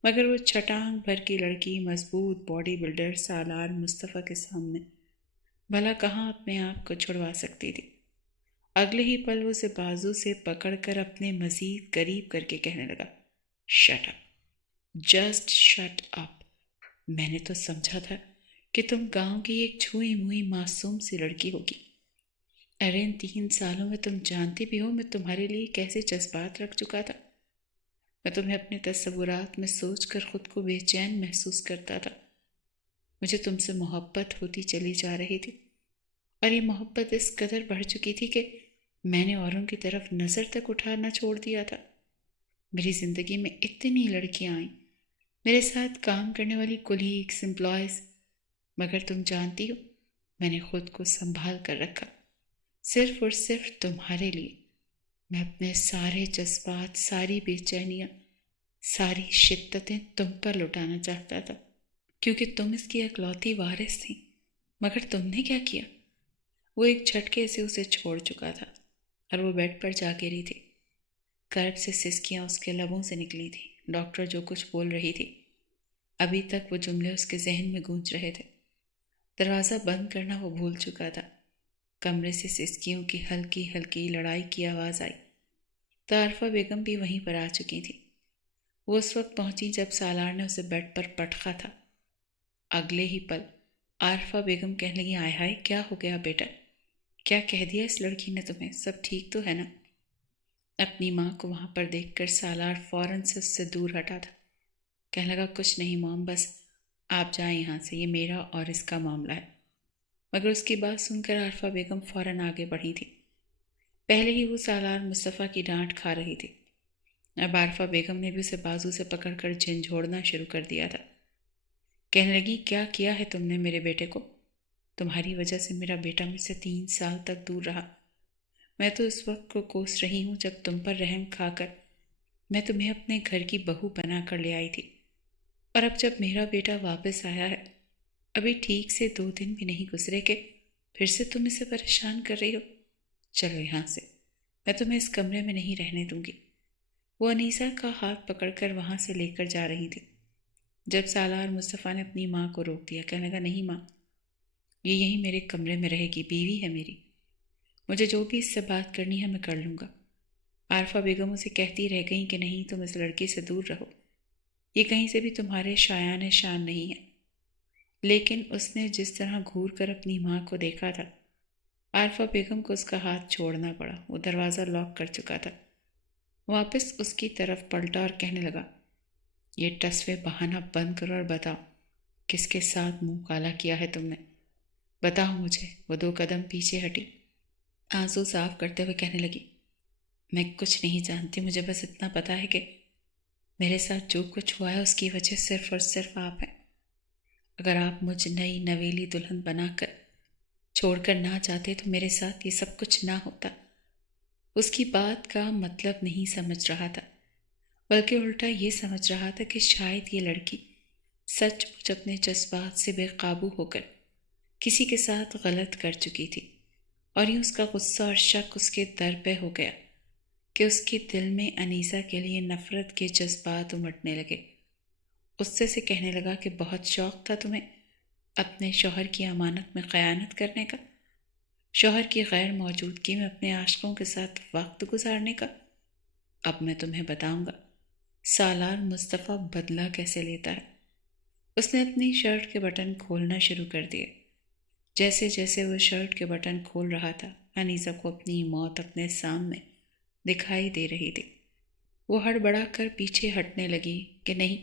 مگر وہ چھٹانگ بھر کی لڑکی مضبوط باڈی بلڈر سالار مصطفیٰ کے سامنے بھلا کہاں اپنے آپ کو چھڑوا سکتی تھی۔ اگلے ہی پل وہ اسے بازو سے پکڑ کر اپنے مزید قریب کر کے کہنے لگا، shut up, just shut up. میں نے تو سمجھا تھا کہ تم گاؤں کی ایک چھوئی موئی معصوم سی لڑکی ہوگی۔ ارے ان 3 سالوں میں تم جانتی بھی ہو میں تمہارے لیے کیسے جذبات رکھ چکا تھا۔ میں تمہیں اپنے تصورات میں سوچ کر خود کو بے چین محسوس کرتا تھا۔ مجھے تم سے محبت ہوتی چلی جا رہی تھی، اور یہ محبت اس قدر بڑھ چکی تھی کہ میں نے اوروں کی طرف نظر تک اٹھانا چھوڑ دیا تھا۔ میری زندگی میں اتنی لڑکیاں آئیں، میرے ساتھ کام کرنے والی کولیگز، امپلائیز، مگر تم جانتی ہو میں نے خود کو سنبھال کر رکھا، صرف اور صرف تمہارے لیے۔ میں اپنے سارے جذبات، ساری بے چینیاں، ساری شدتیں تم پر لٹانا چاہتا تھا، کیونکہ تم اس کی اکلوتی وارث تھی۔ مگر تم نے کیا کیا؟ وہ ایک جھٹکے سے اسے چھوڑ چکا تھا اور وہ بیڈ پر جا گری تھی۔ کرب سے سسکیاں اس کے لبوں سے نکلی تھیں۔ ڈاکٹر جو کچھ بول رہی تھی، ابھی تک وہ جملے اس کے ذہن میں گونج رہے تھے۔ دروازہ بند کرنا وہ بھول چکا تھا۔ کمرے سے سسکیوں کی ہلکی ہلکی لڑائی کی آواز آئی تو عارفہ بیگم بھی وہیں پر آ چکی تھی۔ وہ اس وقت پہنچی جب سالار نے اسے بیڈ پر پٹخا تھا۔ اگلے ہی پل عارفہ بیگم کہنے لگی، آئے ہائے، کیا ہو گیا بیٹا؟ کیا کہہ دیا اس لڑکی نے تمہیں؟ سب ٹھیک تو ہے نا؟ اپنی ماں کو وہاں پر دیکھ کر سالار فوراً سے اس سے دور ہٹا تھا۔ کہنے لگا، کچھ نہیں مام، بس آپ جائیں یہاں سے، یہ میرا اور اس کا معاملہ ہے۔ مگر اس کی بات سن کر عارفہ بیگم فوراً آگے بڑھی تھی۔ پہلے ہی وہ سالار مصطفیٰ کی ڈانٹ کھا رہی تھی، اب عارفہ بیگم نے بھی اسے بازو سے پکڑ کر جھنجھوڑنا شروع کر دیا تھا۔ کہنے لگی، کیا کیا ہے تم نے میرے بیٹے کو؟ تمہاری وجہ سے میرا بیٹا مجھ سے 3 سال تک دور رہا۔ میں تو اس وقت کو کوس رہی ہوں جب تم پر رحم کھا کر میں تمہیں اپنے گھر کی بہو بنا کر لے آئی تھی، اور اب جب میرا بیٹا واپس آیا ہے، ابھی ٹھیک سے 2 دن بھی نہیں گزرے کہ پھر سے تم اسے پریشان کر رہی ہو۔ چلو یہاں سے، میں تمہیں اس کمرے میں نہیں رہنے دوں گی۔ وہ انیسہ کا ہاتھ پکڑ کر وہاں سے لے کر جا رہی تھی جب سالار مصطفیٰ نے اپنی ماں کو روک دیا۔ کہنے لگا، نہیں ماں، یہ یہیں میرے کمرے میں رہے گی، بیوی ہے میری، مجھے جو بھی اس سے بات کرنی ہے میں کر لوں گا۔ عارفہ بیگم اسے کہتی رہ گئیں کہ نہیں، تم اس لڑکی سے دور رہو، یہ کہیں سے بھی تمہارے شایان شان نہیں ہے۔ لیکن اس نے جس طرح گھور کر اپنی ماں کو دیکھا تھا، عارفہ بیگم کو اس کا ہاتھ چھوڑنا پڑا۔ وہ دروازہ لاک کر چکا تھا۔ واپس اس کی طرف پلٹا اور کہنے لگا، یہ ٹسوے بہانا بند کرو اور بتاؤ کس کے ساتھ منہ کالا کیا ہے تم نے؟ بتاؤ مجھے۔ وہ 2 قدم پیچھے ہٹی، آنسو صاف کرتے ہوئے کہنے لگی، میں کچھ نہیں جانتی، مجھے بس اتنا پتا ہے کہ میرے ساتھ جو کچھ ہوا ہے اس کی وجہ صرف اور صرف آپ ہیں۔ اگر آپ مجھ نئی نویلی دلہن بنا کر چھوڑ کر نہ جاتے تو میرے ساتھ یہ سب کچھ نہ ہوتا۔ اس کی بات کا مطلب نہیں سمجھ رہا تھا، بلکہ الٹا یہ سمجھ رہا تھا کہ شاید یہ لڑکی سچ مچ اپنے جذبات سے بے قابو ہو کر کسی کے ساتھ غلط کر چکی تھی، اور یوں اس کا غصہ اور شک اس کے در پہ ہو گیا کہ اس کے دل میں انیسہ کے لیے نفرت کے جذبات امٹنے لگے۔ غصے سے کہنے لگا کہ بہت شوق تھا تمہیں اپنے شوہر کی امانت میں خیانت کرنے کا، شوہر کی غیر موجودگی میں اپنے عاشقوں کے ساتھ وقت گزارنے کا۔ اب میں تمہیں بتاؤں گا سالار مصطفیٰ بدلہ کیسے لیتا ہے۔ اس نے اپنی شرٹ کے بٹن کھولنا شروع کر دیے۔ جیسے جیسے وہ شرٹ کے بٹن کھول رہا تھا، انیسہ کو اپنی موت اپنے سامنے دکھائی دے رہی تھی۔ وہ ہڑبڑا کر پیچھے ہٹنے لگی کہ نہیں،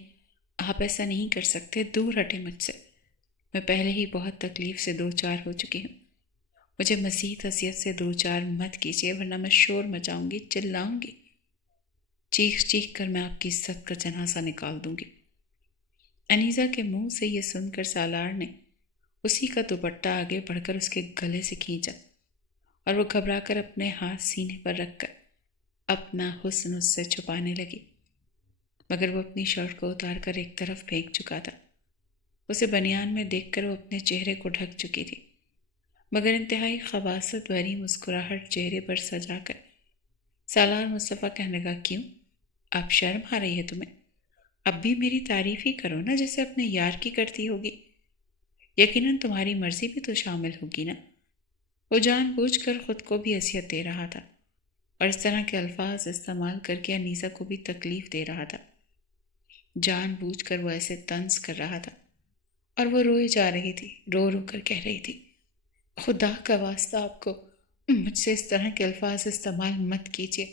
آپ ایسا نہیں کر سکتے، دور ہٹیں مجھ سے، میں پہلے ہی بہت تکلیف سے دو چار ہو چکی ہوں، مجھے مزید اذیت سے دو چار مت کیجیے ورنہ میں شور مچاؤں گی، چلاؤں گی، چیخ چیخ کر میں آپ کی عزت کا جنازہ نکال دوں گی۔ انیزہ کے منہ سے یہ سن کر سالار نے اسی کا دوپٹہ آگے بڑھ کر اس کے گلے سے کھینچا اور وہ گھبرا کر اپنے ہاتھ سینے پر رکھ کر اپنا حسن اس سے چھپانے لگی، مگر وہ اپنی شرٹ کو اتار کر ایک طرف پھینک چکا تھا۔ اسے بنیان میں دیکھ کر وہ اپنے چہرے کو ڈھک چکی تھی، مگر انتہائی خباثت بھری مسکراہٹ چہرے پر سجا کر سالار مصطفیٰ کہنے لگا، کیوں اب شرم آ رہی ہے تمہیں؟ اب بھی میری تعریف ہی کرو نا جیسے اپنے یار کی کرتی ہوگی، یقیناً تمہاری مرضی بھی تو شامل ہوگی نا۔ وہ جان بوجھ کر خود کو بھی اذیت دے رہا تھا اور اس طرح کے الفاظ استعمال کر کے انیسہ کو بھی تکلیف دے رہا تھا، جان بوجھ کر وہ ایسے طنز کر رہا تھا اور وہ روئے جا رہی تھی، رو رو کر کہہ رہی تھی، خدا کا واسطہ آپ کو مجھ سے اس طرح کے الفاظ استعمال مت کیجیے،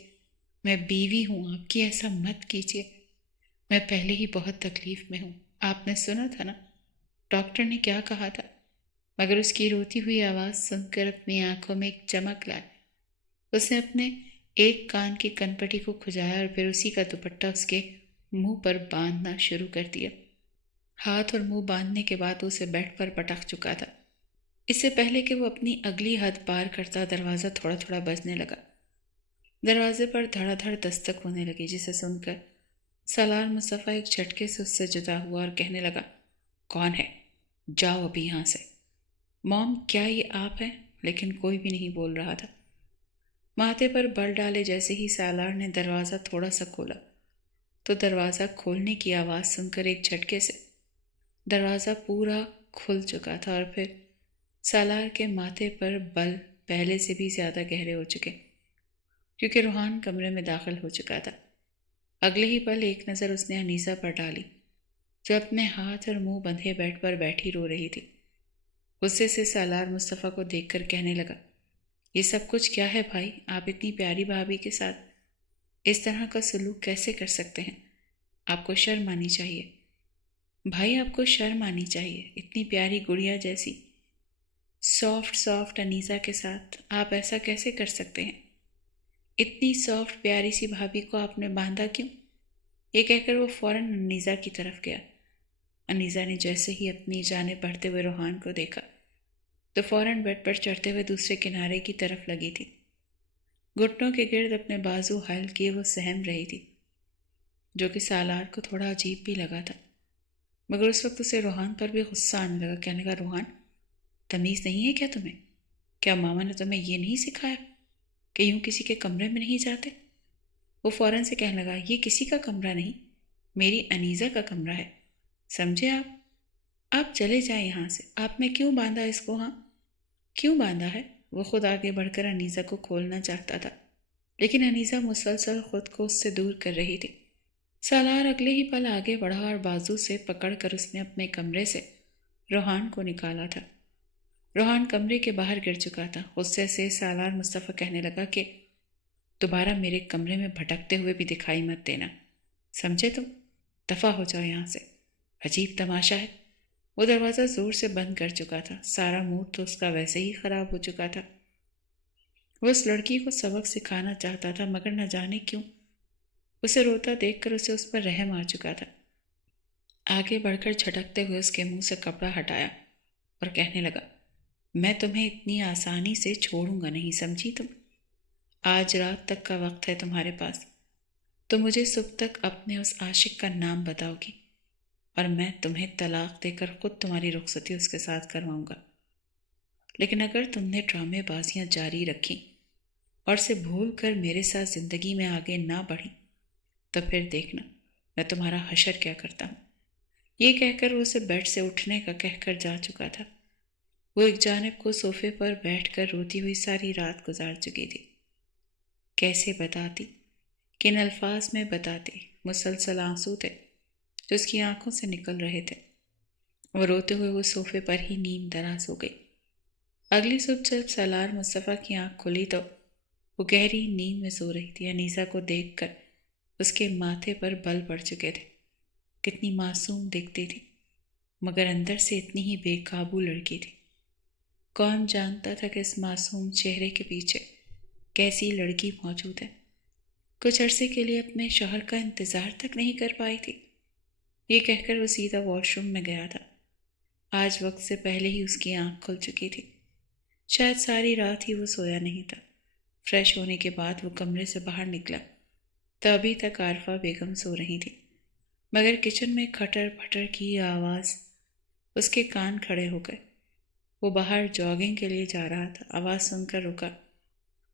میں بیوی ہوں آپ کی، ایسا مت کیجیے، میں پہلے ہی بہت تکلیف میں ہوں، آپ نے سنا تھا نا ڈاکٹر نے کیا کہا تھا؟ مگر اس کی روتی ہوئی آواز سن کر اپنی آنکھوں میں ایک چمک لائے، اس نے اپنے ایک کان کی کنپٹی کو کھجایا اور پھر اسی کا دوپٹہ اس کے منہ پر باندھنا شروع کر دیا۔ ہاتھ اور منہ باندھنے کے بعد اسے بیڈ پر پٹک چکا تھا۔ اس سے پہلے کہ وہ اپنی اگلی حد پار کرتا دروازہ تھوڑا تھوڑا بجنے لگا، دروازے پر دھڑا دھڑ دستک ہونے لگی، جسے سن کر سالار مصطفیٰ ایک جھٹکے سے اس سے جدا ہوا اور کہنے لگا، کون ہے؟ جاؤ ابھی یہاں سے۔ موم کیا یہ آپ ہیں؟ لیکن کوئی بھی نہیں بول رہا تھا۔ ماتھے پر بل ڈالے جیسے ہی سالار نے دروازہ تھوڑا سا کھولا تو دروازہ کھولنے کی آواز سن کر ایک جھٹکے سے دروازہ پورا کھل چکا تھا اور پھر سالار کے ماتھے پر بل پہلے سے بھی زیادہ گہرے ہو چکے، کیونکہ روحان کمرے میں داخل ہو چکا تھا۔ اگلے ہی پل ایک نظر اس نے انیسہ پر ڈالی جو اپنے ہاتھ اور منہ بندھے بیڈ پر بیٹھی رو رہی تھی۔ غصے سے سالار مصطفیٰ کو دیکھ کر کہنے لگا، یہ سب کچھ کیا ہے بھائی؟ آپ اتنی پیاری بھابھی کے ساتھ اس طرح کا سلوک کیسے کر سکتے ہیں؟ آپ کو شرم آنی چاہیے بھائی، آپ کو شرم آنی چاہیے، اتنی پیاری گڑیا جیسی سافٹ انیسہ کے ساتھ آپ ایسا کیسے کر سکتے ہیں؟ اتنی سافٹ پیاری سی بھابھی کو آپ نے باندھا کیوں؟ یہ کہہ کر وہ فوراً انیسہ کی طرف گیا۔ انیسہ نے جیسے ہی اپنی جانب بڑھتے ہوئے روحان کو دیکھا تو فوراً بیڈ پر چڑھتے ہوئے دوسرے کنارے کی طرف لگی تھی، گھٹنوں کے گرد اپنے بازو حائل کیے وہ سہم رہی تھی، جو کہ سالار کو تھوڑا عجیب بھی لگا تھا، مگر اس وقت اسے روحان پر بھی غصہ آنے لگا۔ کہنے لگا، روحان تمیز نہیں ہے کیا تمہیں؟ کیا ماما نے تمہیں یہ نہیں سکھایا کہ یوں کسی کے کمرے میں نہیں جاتے؟ وہ فوراً سے کہنے لگا، یہ کسی کا کمرہ نہیں، میری انیسہ کا کمرہ ہے، سمجھے آپ چلے جائیں یہاں سے۔ آپ نے کیوں باندھا اس کو؟ ہاں کیوں باندھا ہے؟ وہ خود آگے بڑھ کر انیسہ کو کھولنا چاہتا تھا، لیکن انیسہ مسلسل خود کو اس سے دور کر رہی تھی۔ سالار اگلے ہی پل آگے بڑھا اور بازو سے پکڑ کر اس نے اپنے کمرے سے روحان کو نکالا تھا۔ روحان کمرے کے باہر گر چکا تھا۔ غصے سے سالار مصطفیٰ کہنے لگا کہ دوبارہ میرے کمرے میں بھٹکتے ہوئے بھی دکھائی مت دینا، سمجھے تم؟ دفع ہو جاؤ یہاں سے، عجیب تماشا ہے۔ وہ دروازہ زور سے بند کر چکا تھا، سارا موڈ تو اس کا ویسے ہی خراب ہو چکا تھا۔ وہ اس لڑکی کو سبق سکھانا چاہتا تھا، مگر نہ جانے کیوں اسے روتا دیکھ کر اسے اس پر رحم آ چکا تھا۔ آگے بڑھ کر جھٹکتے ہوئے اس کے منہ سے کپڑا ہٹایا اور کہنے لگا، میں تمہیں اتنی آسانی سے چھوڑوں گا نہیں، سمجھی تم؟ آج رات تک کا وقت ہے تمہارے پاس، تو مجھے صبح تک اپنے اس عاشق کا نام بتاؤ گی اور میں تمہیں طلاق دے کر خود تمہاری رخصتی اس کے ساتھ کرواؤں گا۔ لیکن اگر تم نے ڈرامے بازیاں جاری رکھیں اور اسے بھول کر میرے ساتھ زندگی میں آگے نہ بڑھی تو پھر دیکھنا میں تمہارا حشر کیا کرتا ہوں۔ یہ کہہ کر وہ اسے بیڈ سے اٹھنے کا کہہ کر جا چکا تھا۔ وہ ایک جانب کو صوفے پر بیٹھ کر روتی ہوئی ساری رات گزار چکی تھی۔ کیسے بتاتی، کن الفاظ میں بتاتی، مسلسل آنسو تھے جو اس کی آنکھوں سے نکل رہے تھے۔ وہ روتے ہوئے وہ صوفے پر ہی نیم دراز ہو گئی۔ اگلی صبح جب سالار مصطفیٰ کی آنکھ کھلی تو وہ گہری نیند میں سو رہی تھی۔ انیسہ کو دیکھ کر اس کے ماتھے پر بل پڑ چکے تھے۔ کتنی معصوم دکھتی تھی، مگر اندر سے اتنی ہی بے قابو لڑکی تھی۔ کون جانتا تھا کہ اس معصوم چہرے کے پیچھے کیسی لڑکی موجود ہے۔ کچھ عرصے کے لیے اپنے شوہر کا انتظار تک نہیں کر پائی تھی۔ یہ کہہ کر وہ سیدھا واش روم میں گیا تھا۔ آج وقت سے پہلے ہی اس کی آنکھ کھل چکی تھی۔ شاید ساری رات ہی وہ سویا نہیں تھا۔ فریش ہونے کے بعد وہ کمرے سے باہر نکلا تو ابھی تک عارفہ بیگم سو رہی تھی، مگر کچن میں کھٹر پھٹر کی آواز اس کے کان کھڑے ہو گئے۔ وہ باہر جاگنگ کے لیے جا رہا تھا، آواز سن کر رکا،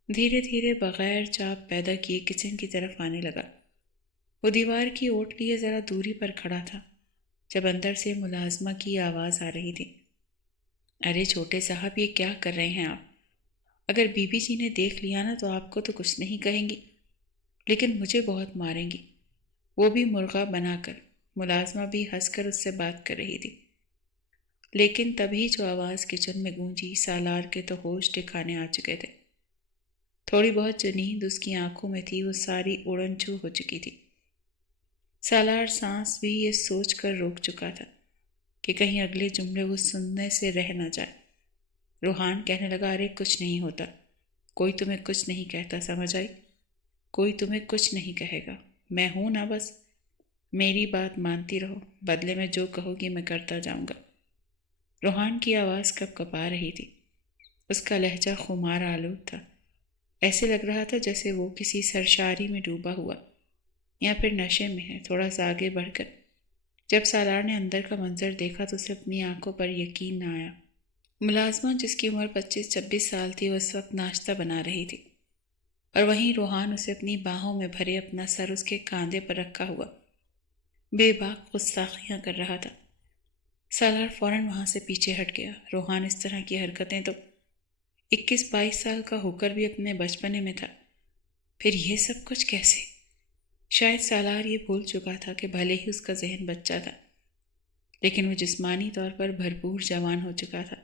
دھیرے دھیرے بغیر چاپ پیدا کیے کچن کی طرف آنے لگا۔ وہ دیوار کی اوٹ لیے ذرا دوری پر کھڑا تھا جب اندر سے ملازمہ کی آواز آ رہی تھی۔ ارے چھوٹے صاحب، یہ کیا کر رہے ہیں آپ؟ اگر بی بی جی نے دیکھ لیا نا تو آپ کو تو کچھ نہیں کہیں گی، لیکن مجھے بہت ماریں گی، وہ بھی مرغا بنا کر۔ ملازمہ بھی ہنس کر اس سے بات کر رہی تھی، لیکن تبھی جو آواز کچن میں گونجی، سالار کے تو ہوش ٹھکانے آ چکے تھے۔ تھوڑی بہت جو نیند اس کی آنکھوں میں تھی وہ ساری اڑن چھو ہو چکی تھی۔ سالار سانس بھی یہ سوچ کر روک چکا تھا کہ کہیں اگلے جملے وہ سننے سے رہ نہ جائے۔ روحان کہنے لگا، ارے کچھ نہیں ہوتا، کوئی تمہیں کچھ نہیں کہتا، سمجھ آئی؟ کوئی تمہیں کچھ نہیں کہے گا، میں ہوں نا، بس میری بات مانتی رہو، بدلے میں جو کہو گی میں کرتا جاؤں گا۔ روحان کی آواز کپ کپا رہی تھی، اس کا لہجہ خمار آلود تھا۔ ایسے لگ رہا تھا جیسے وہ کسی سرشاری میں ڈوبا ہوا یا پھر نشے میں ہے۔ تھوڑا سا آگے بڑھ کر جب سالار نے اندر کا منظر دیکھا تو اسے اپنی آنکھوں پر یقین نہ آیا۔ ملازمہ جس کی عمر 25-26 سال تھی وہ اس وقت ناشتہ بنا رہی تھی، اور وہیں روحان اسے اپنی باہوں میں بھرے اپنا سر اس کے کاندھے پر رکھا ہوا بے باک گستاخیاں کر رہا تھا۔ سالار فوراً وہاں سے پیچھے ہٹ گیا۔ روحان اس طرح کی حرکتیں تو 21-22 سال کا ہو کر بھی اپنے بچپنے میں تھا، پھر یہ سب کچھ کیسے؟ شاید سالار یہ بھول چکا تھا کہ بھلے ہی اس کا ذہن بچہ تھا، لیکن وہ جسمانی طور پر بھرپور جوان ہو چکا تھا۔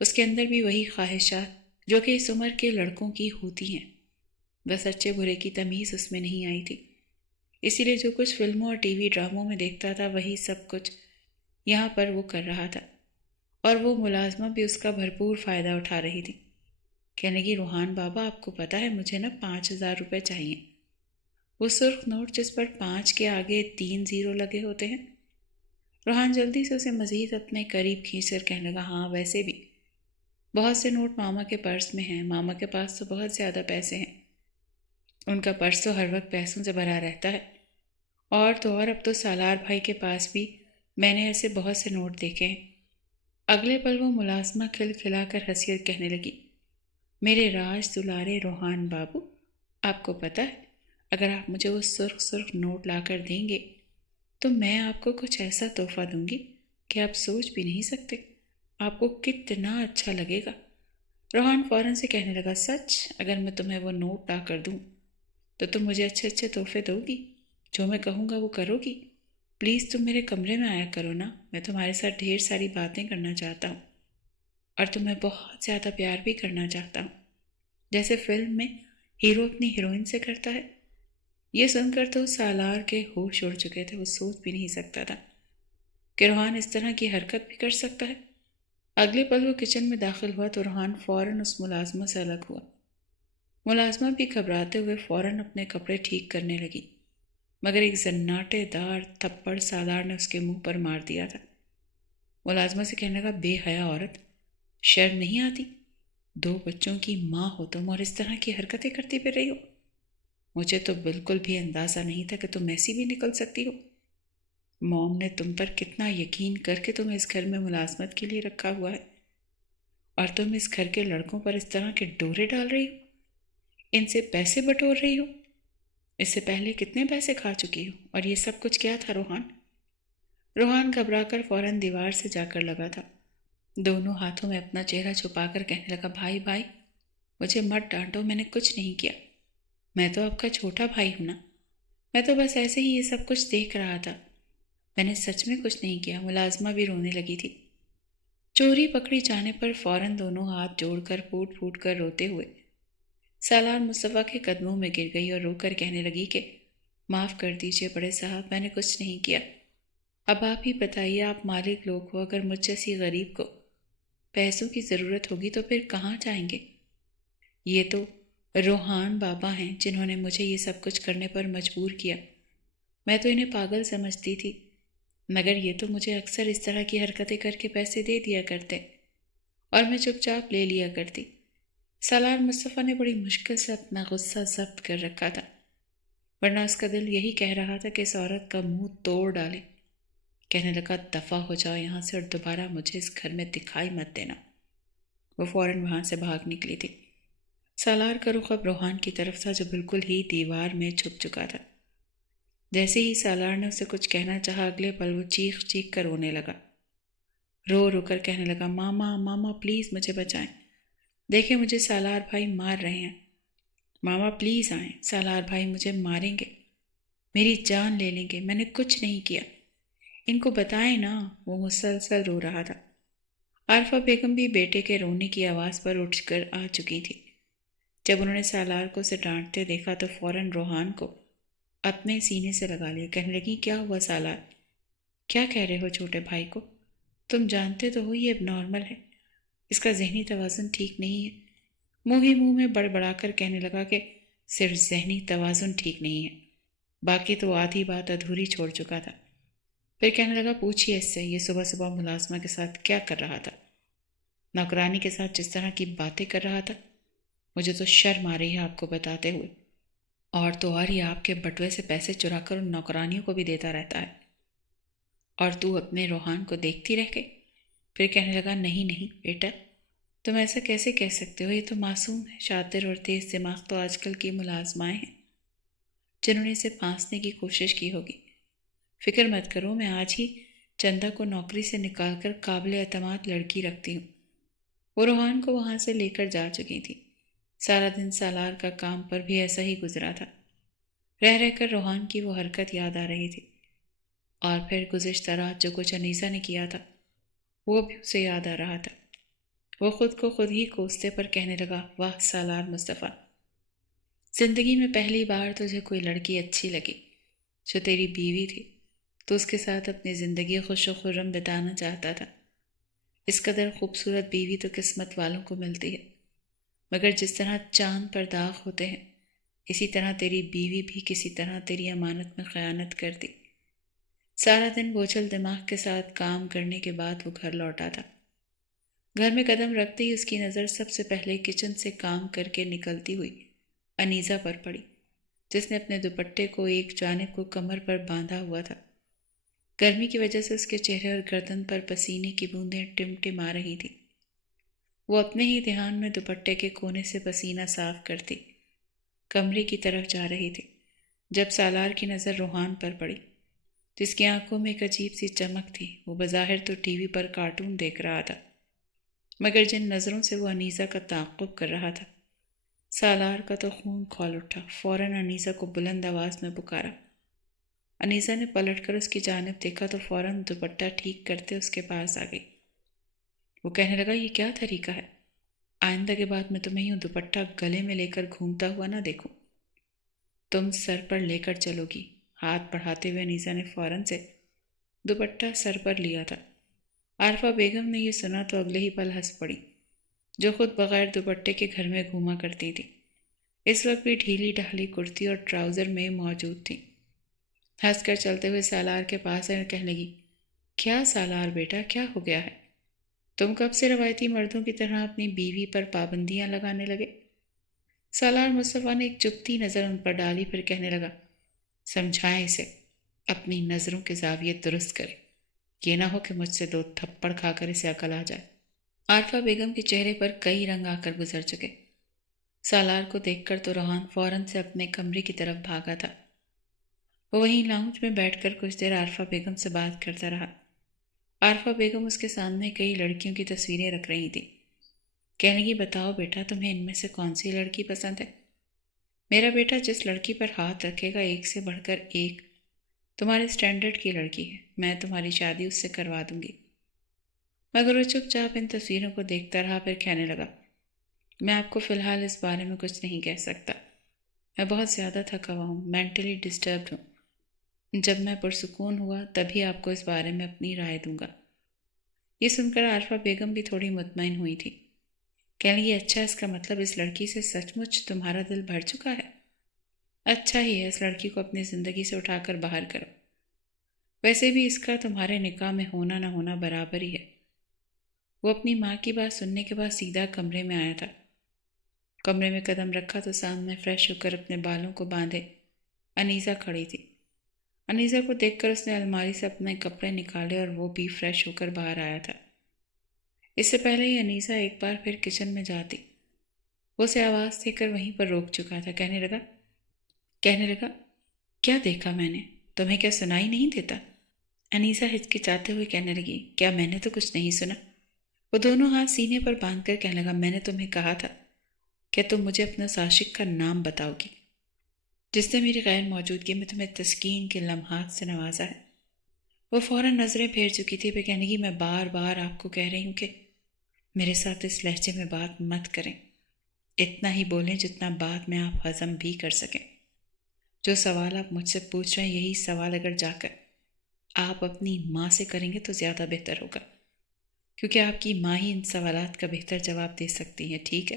اس کے اندر بھی وہی خواہشات جو کہ اس عمر کے لڑکوں کی ہوتی ہیں، بس اچھے برے کی تمیز اس میں نہیں آئی تھی۔ اسی لیے جو کچھ فلموں اور ٹی وی ڈراموں میں دیکھتا تھا وہی سب کچھ یہاں پر وہ کر رہا تھا، اور وہ ملازمہ بھی اس کا بھرپور فائدہ اٹھا رہی تھی۔ کہنے لگی، روحان بابا، آپ کو پتا ہے مجھے نا 5,000 روپے چاہیے۔ وہ سرخ نوٹ جس پر 5 کے آگے 3 زیرو لگے ہوتے ہیں۔ روحان جلدی سے اسے مزید اپنے قریب کھینچ کر کہنے لگا، ہاں ویسے بھی بہت سے نوٹ ماما کے پرس میں ہیں، ماما کے پاس تو بہت زیادہ پیسے ہیں، ان کا پرس تو ہر وقت پیسوں سے بھرا رہتا ہے، اور تو اور اب تو سالار بھائی کے پاس بھی میں نے ایسے بہت سے نوٹ دیکھے ہیں۔ اگلے پل وہ ملازمہ کھل کھلا کر ہنسی اور کہنے لگی، میرے راج دلارے روحان بابو، آپ کو پتہ ہے اگر آپ مجھے وہ سرخ سرخ نوٹ لا کر دیں گے تو میں آپ کو کچھ ایسا تحفہ دوں گی کہ آپ سوچ بھی نہیں سکتے، آپ کو کتنا اچھا لگے گا۔ روحان فوراً سے کہنے لگا، سچ؟ اگر میں تمہیں وہ نوٹ لا کر دوں تو تم مجھے اچھے اچھے تحفے دو گی؟ جو میں کہوں گا وہ کرو گی؟ پلیز تم میرے کمرے میں آیا کرو نا، میں تمہارے ساتھ ڈھیر ساری باتیں کرنا چاہتا ہوں، اور تمہیں بہت زیادہ پیار بھی کرنا چاہتا ہوں، جیسے فلم میں ہیرو اپنی ہیروئن سے کرتا ہے۔ یہ سن کر تو سالار کے ہوش اڑ چکے تھے۔ وہ سوچ بھی نہیں سکتا تھا کہ روحان اس طرح کی حرکت بھی کر سکتا ہے۔ اگلے پل وہ کچن میں داخل ہوا تو روحان فوراً اس ملازمہ سے الگ ہوا۔ ملازمہ بھی گھبراتے ہوئے فوراً اپنے کپڑے ٹھیک کرنے لگی، مگر ایک زناٹے دار تھپڑ سالار نے اس کے منہ پر مار دیا تھا۔ ملازمہ سے کہنے لگا، بے حیا عورت، شرم نہیں آتی؟ 2 بچوں کی ماں ہو تم اور اس طرح کی حرکتیں کرتی پھر رہی ہو؟ مجھے تو بالکل بھی اندازہ نہیں تھا کہ تم ایسی بھی نکل سکتی ہو۔ موم نے تم پر کتنا یقین کر کے تمہیں اس گھر میں ملازمت کے لیے رکھا ہوا ہے، اور تم اس گھر کے لڑکوں پر اس طرح کے ڈورے ڈال رہی ہو، ان سے پیسے بٹور رہی ہو۔ اس سے پہلے کتنے پیسے کھا چکی ہو، اور یہ سب کچھ کیا تھا روحان؟ روحان گھبرا کر فوراً دیوار سے جا کر لگا تھا، دونوں ہاتھوں میں اپنا چہرہ چھپا کر کہنے لگا، بھائی بھائی مجھے مت ڈانٹو، میں نے کچھ نہیں کیا، میں تو آپ کا چھوٹا بھائی ہوں نا، میں تو بس ایسے ہی یہ سب کچھ دیکھ رہا تھا، میں نے سچ میں کچھ نہیں کیا۔ ملازمہ بھی رونے لگی تھی۔ چوری پکڑی جانے پر فوراً دونوں ہاتھ جوڑ کر پھوٹ پھوٹ کر روتے ہوئے سالار مصطفیٰ کے قدموں میں گر گئی اور رو کر کہنے لگی کہ معاف کر دیجیے بڑے صاحب، میں نے کچھ نہیں کیا۔ اب آپ ہی بتائیے، آپ مالک لوگ ہو، اگر مجھ جیسی غریب کو پیسوں کی ضرورت ہوگی تو پھر کہاں جائیں گے؟ یہ تو روحان بابا ہیں جنہوں نے مجھے یہ سب کچھ کرنے پر مجبور کیا۔ میں تو انہیں پاگل سمجھتی تھی، مگر یہ تو مجھے اکثر اس طرح کی حرکتیں کر کے پیسے دے دیا کرتے اور میں چپ چاپ لے لیا کرتی۔ سالار مصطفیٰ نے بڑی مشکل سے اپنا غصہ ضبط کر رکھا تھا، ورنہ اس کا دل یہی کہہ رہا تھا کہ اس عورت کا منہ توڑ ڈالے۔ کہنے لگا دفع ہو جاؤ یہاں سے اور دوبارہ مجھے اس گھر میں دکھائی مت دینا۔ وہ فوراً وہاں سے بھاگ نکلی تھی۔ سالار کا رخ اب روحان کی طرف تھا جو بالکل ہی دیوار میں چھپ چکا تھا۔ جیسے ہی سالار نے اسے کچھ کہنا چاہا، اگلے پل وہ چیخ چیخ کر رونے لگا، رو رو کر کہنے لگا، ماما ماما پلیز مجھے بچائیں، دیکھیں مجھے سالار بھائی مار رہے ہیں، ماما پلیز آئیں، سالار بھائی مجھے ماریں گے، میری جان لے لیں گے، میں نے کچھ نہیں کیا، ان کو بتائیں نا۔ وہ مسلسل رو رہا تھا۔ عارفہ بیگم بھی بیٹے کے رونے کی آواز پر اٹھ کر آ چکی تھی۔ جب انہوں نے سالار کو اسے ڈانٹتے دیکھا تو فوراً روحان کو اپنے سینے سے لگا لیا۔ کہنے لگی، کیا ہوا سالار؟ کیا کہہ رہے ہو چھوٹے بھائی کو؟ تم جانتے تو ہو یہ اب نارمل ہے، اس کا ذہنی توازن ٹھیک نہیں ہے۔ منہ ہی منہ میں بڑبڑا کر کہنے لگا کہ صرف ذہنی توازن ٹھیک نہیں ہے، باقی تو آدھی بات ادھوری چھوڑ چکا تھا۔ پھر کہنے لگا، پوچھئے اس سے یہ صبح صبح ملازمہ کے ساتھ کیا کر رہا تھا؟ نوکرانی کے ساتھ جس طرح کی باتیں کر رہا تھا، مجھے تو شرم آ رہی ہے آپ کو بتاتے ہوئے۔ اور تو اور یہ آپ کے بٹوے سے پیسے چرا کر ان نوکرانیوں کو بھی دیتا رہتا ہے، اور تو اپنے روحان کو دیکھتی رہ گئی۔ پھر کہنے لگا، نہیں نہیں بیٹا، تم ایسا کیسے کہہ سکتے ہو؟ یہ تو معصوم ہے، شاطر اور تیز دماغ تو آج کل کی ملازمائیں ہیں جنہوں نے اسے پھانسنے کی کوشش کی ہوگی۔ فکر مت کرو، میں آج ہی چندہ کو نوکری سے نکال کر قابل اعتماد لڑکی رکھتی ہوں۔ وہ روحان کو وہاں سے لے کر جا چکی تھی۔ سارا دن سالار کا کام پر بھی ایسا ہی گزرا تھا۔ رہ رہ کر روحان کی وہ حرکت یاد آ رہی تھی، اور پھر گزشتہ رات جو کچھ انیسہ نے کیا تھا وہ بھی اسے یاد آ رہا تھا۔ وہ خود کو خود ہی کوستے پر کہنے لگا، واہ سالار مصطفیٰ، زندگی میں پہلی بار تجھے کوئی لڑکی اچھی لگی جو تیری بیوی تھی، تو اس کے ساتھ اپنی زندگی خوش و خرم بتانا چاہتا تھا۔ اس قدر خوبصورت بیوی تو قسمت والوں کو ملتی ہے، مگر جس طرح چاند پر داغ ہوتے ہیں، اسی طرح تیری بیوی بھی کسی طرح تیری امانت میں خیانت کر دی۔ سارا دن بوجھل دماغ کے ساتھ کام کرنے کے بعد وہ گھر لوٹا تھا۔ گھر میں قدم رکھتے ہی اس کی نظر سب سے پہلے کچن سے کام کر کے نکلتی ہوئی انیزہ پر پڑی، جس نے اپنے دوپٹے کو ایک جانب کو کمر پر باندھا ہوا تھا۔ گرمی کی وجہ سے اس کے چہرے اور گردن پر پسینے کی بوندیں ٹم آ رہی تھی۔ وہ اپنے ہی دھیان میں دوپٹے کے کونے سے پسینہ صاف کرتی کمرے کی طرف جا رہی تھی، جب سالار کی نظر روحان پر پڑی، جس کی آنکھوں میں ایک عجیب سی چمک تھی۔ وہ بظاہر تو ٹی وی پر کارٹون دیکھ رہا تھا، مگر جن نظروں سے وہ انیسہ کا تعاقب کر رہا تھا، سالار کا تو خون کھول اٹھا۔ فوراً انیسہ کو بلند آواز میں پکارا۔ انیسہ نے پلٹ کر اس کی جانب دیکھا تو فوراً دوپٹہ ٹھیک کرتے اس کے پاس آ گئی۔ وہ کہنے لگا، یہ کیا طریقہ ہے؟ آئندہ کے بعد میں تمہیں یوں دوپٹہ گلے میں لے کر گھومتا ہوا نہ دیکھوں۔ تم سر پر لے کر چلو گی۔ ہاتھ بڑھاتے ہوئے انیسہ نے فوراً سے دوپٹہ سر پر لیا تھا۔ عارفہ بیگم نے یہ سنا تو اگلے ہی پل ہنس پڑی، جو خود بغیر دوپٹے کے گھر میں گھوما کرتی تھی۔ اس وقت بھی ڈھیلی ڈھالی کرتی اور ٹراؤزر میں موجود تھی۔ ہنس کر چلتے ہوئے سالار کے پاس آئے اور کہنے لگی، کیا سالار بیٹا، کیا ہو گیا ہے؟ تم کب سے روایتی مردوں کی طرح اپنی بیوی پر پابندیاں لگانے لگے؟ سالار مصطفیٰ نے ایک چپتی نظر ان پر ڈالی، پھر کہنے لگا، سمجھائیں اسے اپنی نظروں کے زاویے درست کرے، یہ نہ ہو کہ مجھ سے 2 تھپڑ کھا کر اسے عقل آ جائے۔ عارفہ بیگم کے چہرے پر کئی رنگ آ کر گزر چکے۔ سالار کو دیکھ کر تو روحان فوراً سے اپنے کمرے کی طرف بھاگا تھا۔ وہ وہیں لاؤنج میں بیٹھ کر کچھ دیر عارفہ بیگم سے بات کرتا رہا۔ عارفہ بیگم اس کے سامنے کئی لڑکیوں کی تصویریں رکھ رہی تھی۔ کہنے لگی، بتاؤ بیٹا، تمہیں ان میں سے کون سی لڑکی پسند ہے؟ میرا بیٹا جس لڑکی پر ہاتھ رکھے گا، ایک سے بڑھ کر ایک تمہارے سٹینڈرڈ کی لڑکی ہے، میں تمہاری شادی اس سے کروا دوں گی۔ مگر وہ چپ چاپ ان تصویروں کو دیکھتا رہا، پھر کہنے لگا، میں آپ کو فی الحال اس بارے میں کچھ نہیں کہہ سکتا۔ میں بہت زیادہ تھکا ہوا ہوں، مینٹلی ڈسٹربڈ ہوں۔ جب میں پرسکون ہوا تبھی آپ کو اس بارے میں اپنی رائے دوں گا۔ یہ سن کر عارفہ بیگم بھی تھوڑی مطمئن ہوئی تھی۔ کہنے لگی اچھا، اس کا مطلب اس لڑکی سے سچ مچ تمہارا دل بھر چکا ہے؟ اچھا ہی ہے، اس لڑکی کو اپنی زندگی سے اٹھا کر باہر کرو۔ ویسے بھی اس کا تمہارے نکاح میں ہونا نہ ہونا برابر ہی ہے۔ وہ اپنی ماں کی بات سننے کے بعد سیدھا کمرے میں آیا تھا۔ کمرے میں قدم رکھا تو سامنے فریش ہو کر اپنے بالوں کو باندھے انیسہ کھڑی تھی۔ انیسہ کو دیکھ کر اس نے الماری سے اپنے کپڑے نکالے اور وہ بھی فریش ہو کر باہر آیا تھا۔ اس سے پہلے ہی انیسہ ایک بار پھر کچن میں جاتی، وہ اسے آواز دے کر وہیں پر روک چکا تھا۔ کہنے لگا کیا دیکھا میں نے؟ تمہیں کیا سنائی نہیں دیتا؟ انیسہ ہچکچاتے ہوئے کہنے لگی کیا میں نے تو کچھ نہیں سنا؟ وہ دونوں ہاتھ سینے پر باندھ کر کہنے لگا میں نے تمہیں کہا تھا کہ تم مجھے اپنا عاشق کا نام بتاؤ گی، جس نے میری غیر موجودگی میں تمہیں تسکین کے لمحات سے نوازا ہے۔ وہ فوراً نظریں پھیر چکی تھی، پھر کہنے لگی میں بار بار آپ کو کہہ رہی ہوں کہ میرے ساتھ اس لہجے میں بات مت کریں، اتنا ہی بولیں جتنا بعد میں آپ ہضم بھی کر سکیں۔ جو سوال آپ مجھ سے پوچھ رہے ہیں یہی سوال اگر جا کر آپ اپنی ماں سے کریں گے تو زیادہ بہتر ہوگا، کیونکہ آپ کی ماں ہی ان سوالات کا بہتر جواب دے سکتی ہے، ٹھیک ہے؟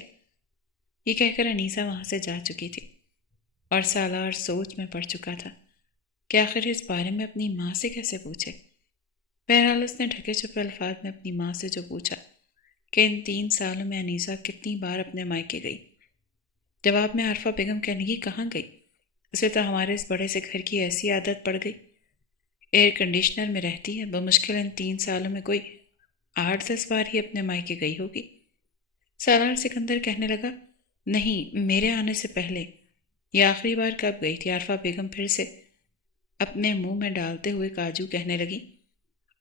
یہ کہہ کر انیسہ وہاں سے جا چکی تھی اور سالار سوچ میں پڑ چکا تھا کہ آخر اس بارے میں اپنی ماں سے کیسے پوچھے۔ بہرحال اس نے ڈھکے چھپے الفاظ میں اپنی ماں سے جو پوچھا کہ ان 3 سالوں میں انیسہ کتنی بار اپنے مائکے گئی، جواب میں عارفہ بیگم کہنے لگی کہاں گئی؟ اسے تو ہمارے اس بڑے سے گھر کی ایسی عادت پڑ گئی، ایئر کنڈیشنر میں رہتی ہے، بمشکل ان 3 سالوں میں کوئی 8-10 بار ہی اپنے مائکے گئی ہوگی۔ سالار سکندر کہنے لگا نہیں، میرے آنے سے پہلے یہ آخری بار کب گئی تھی؟ عارفہ بیگم پھر سے اپنے منہ میں ڈالتے ہوئے کاجو کہنے لگی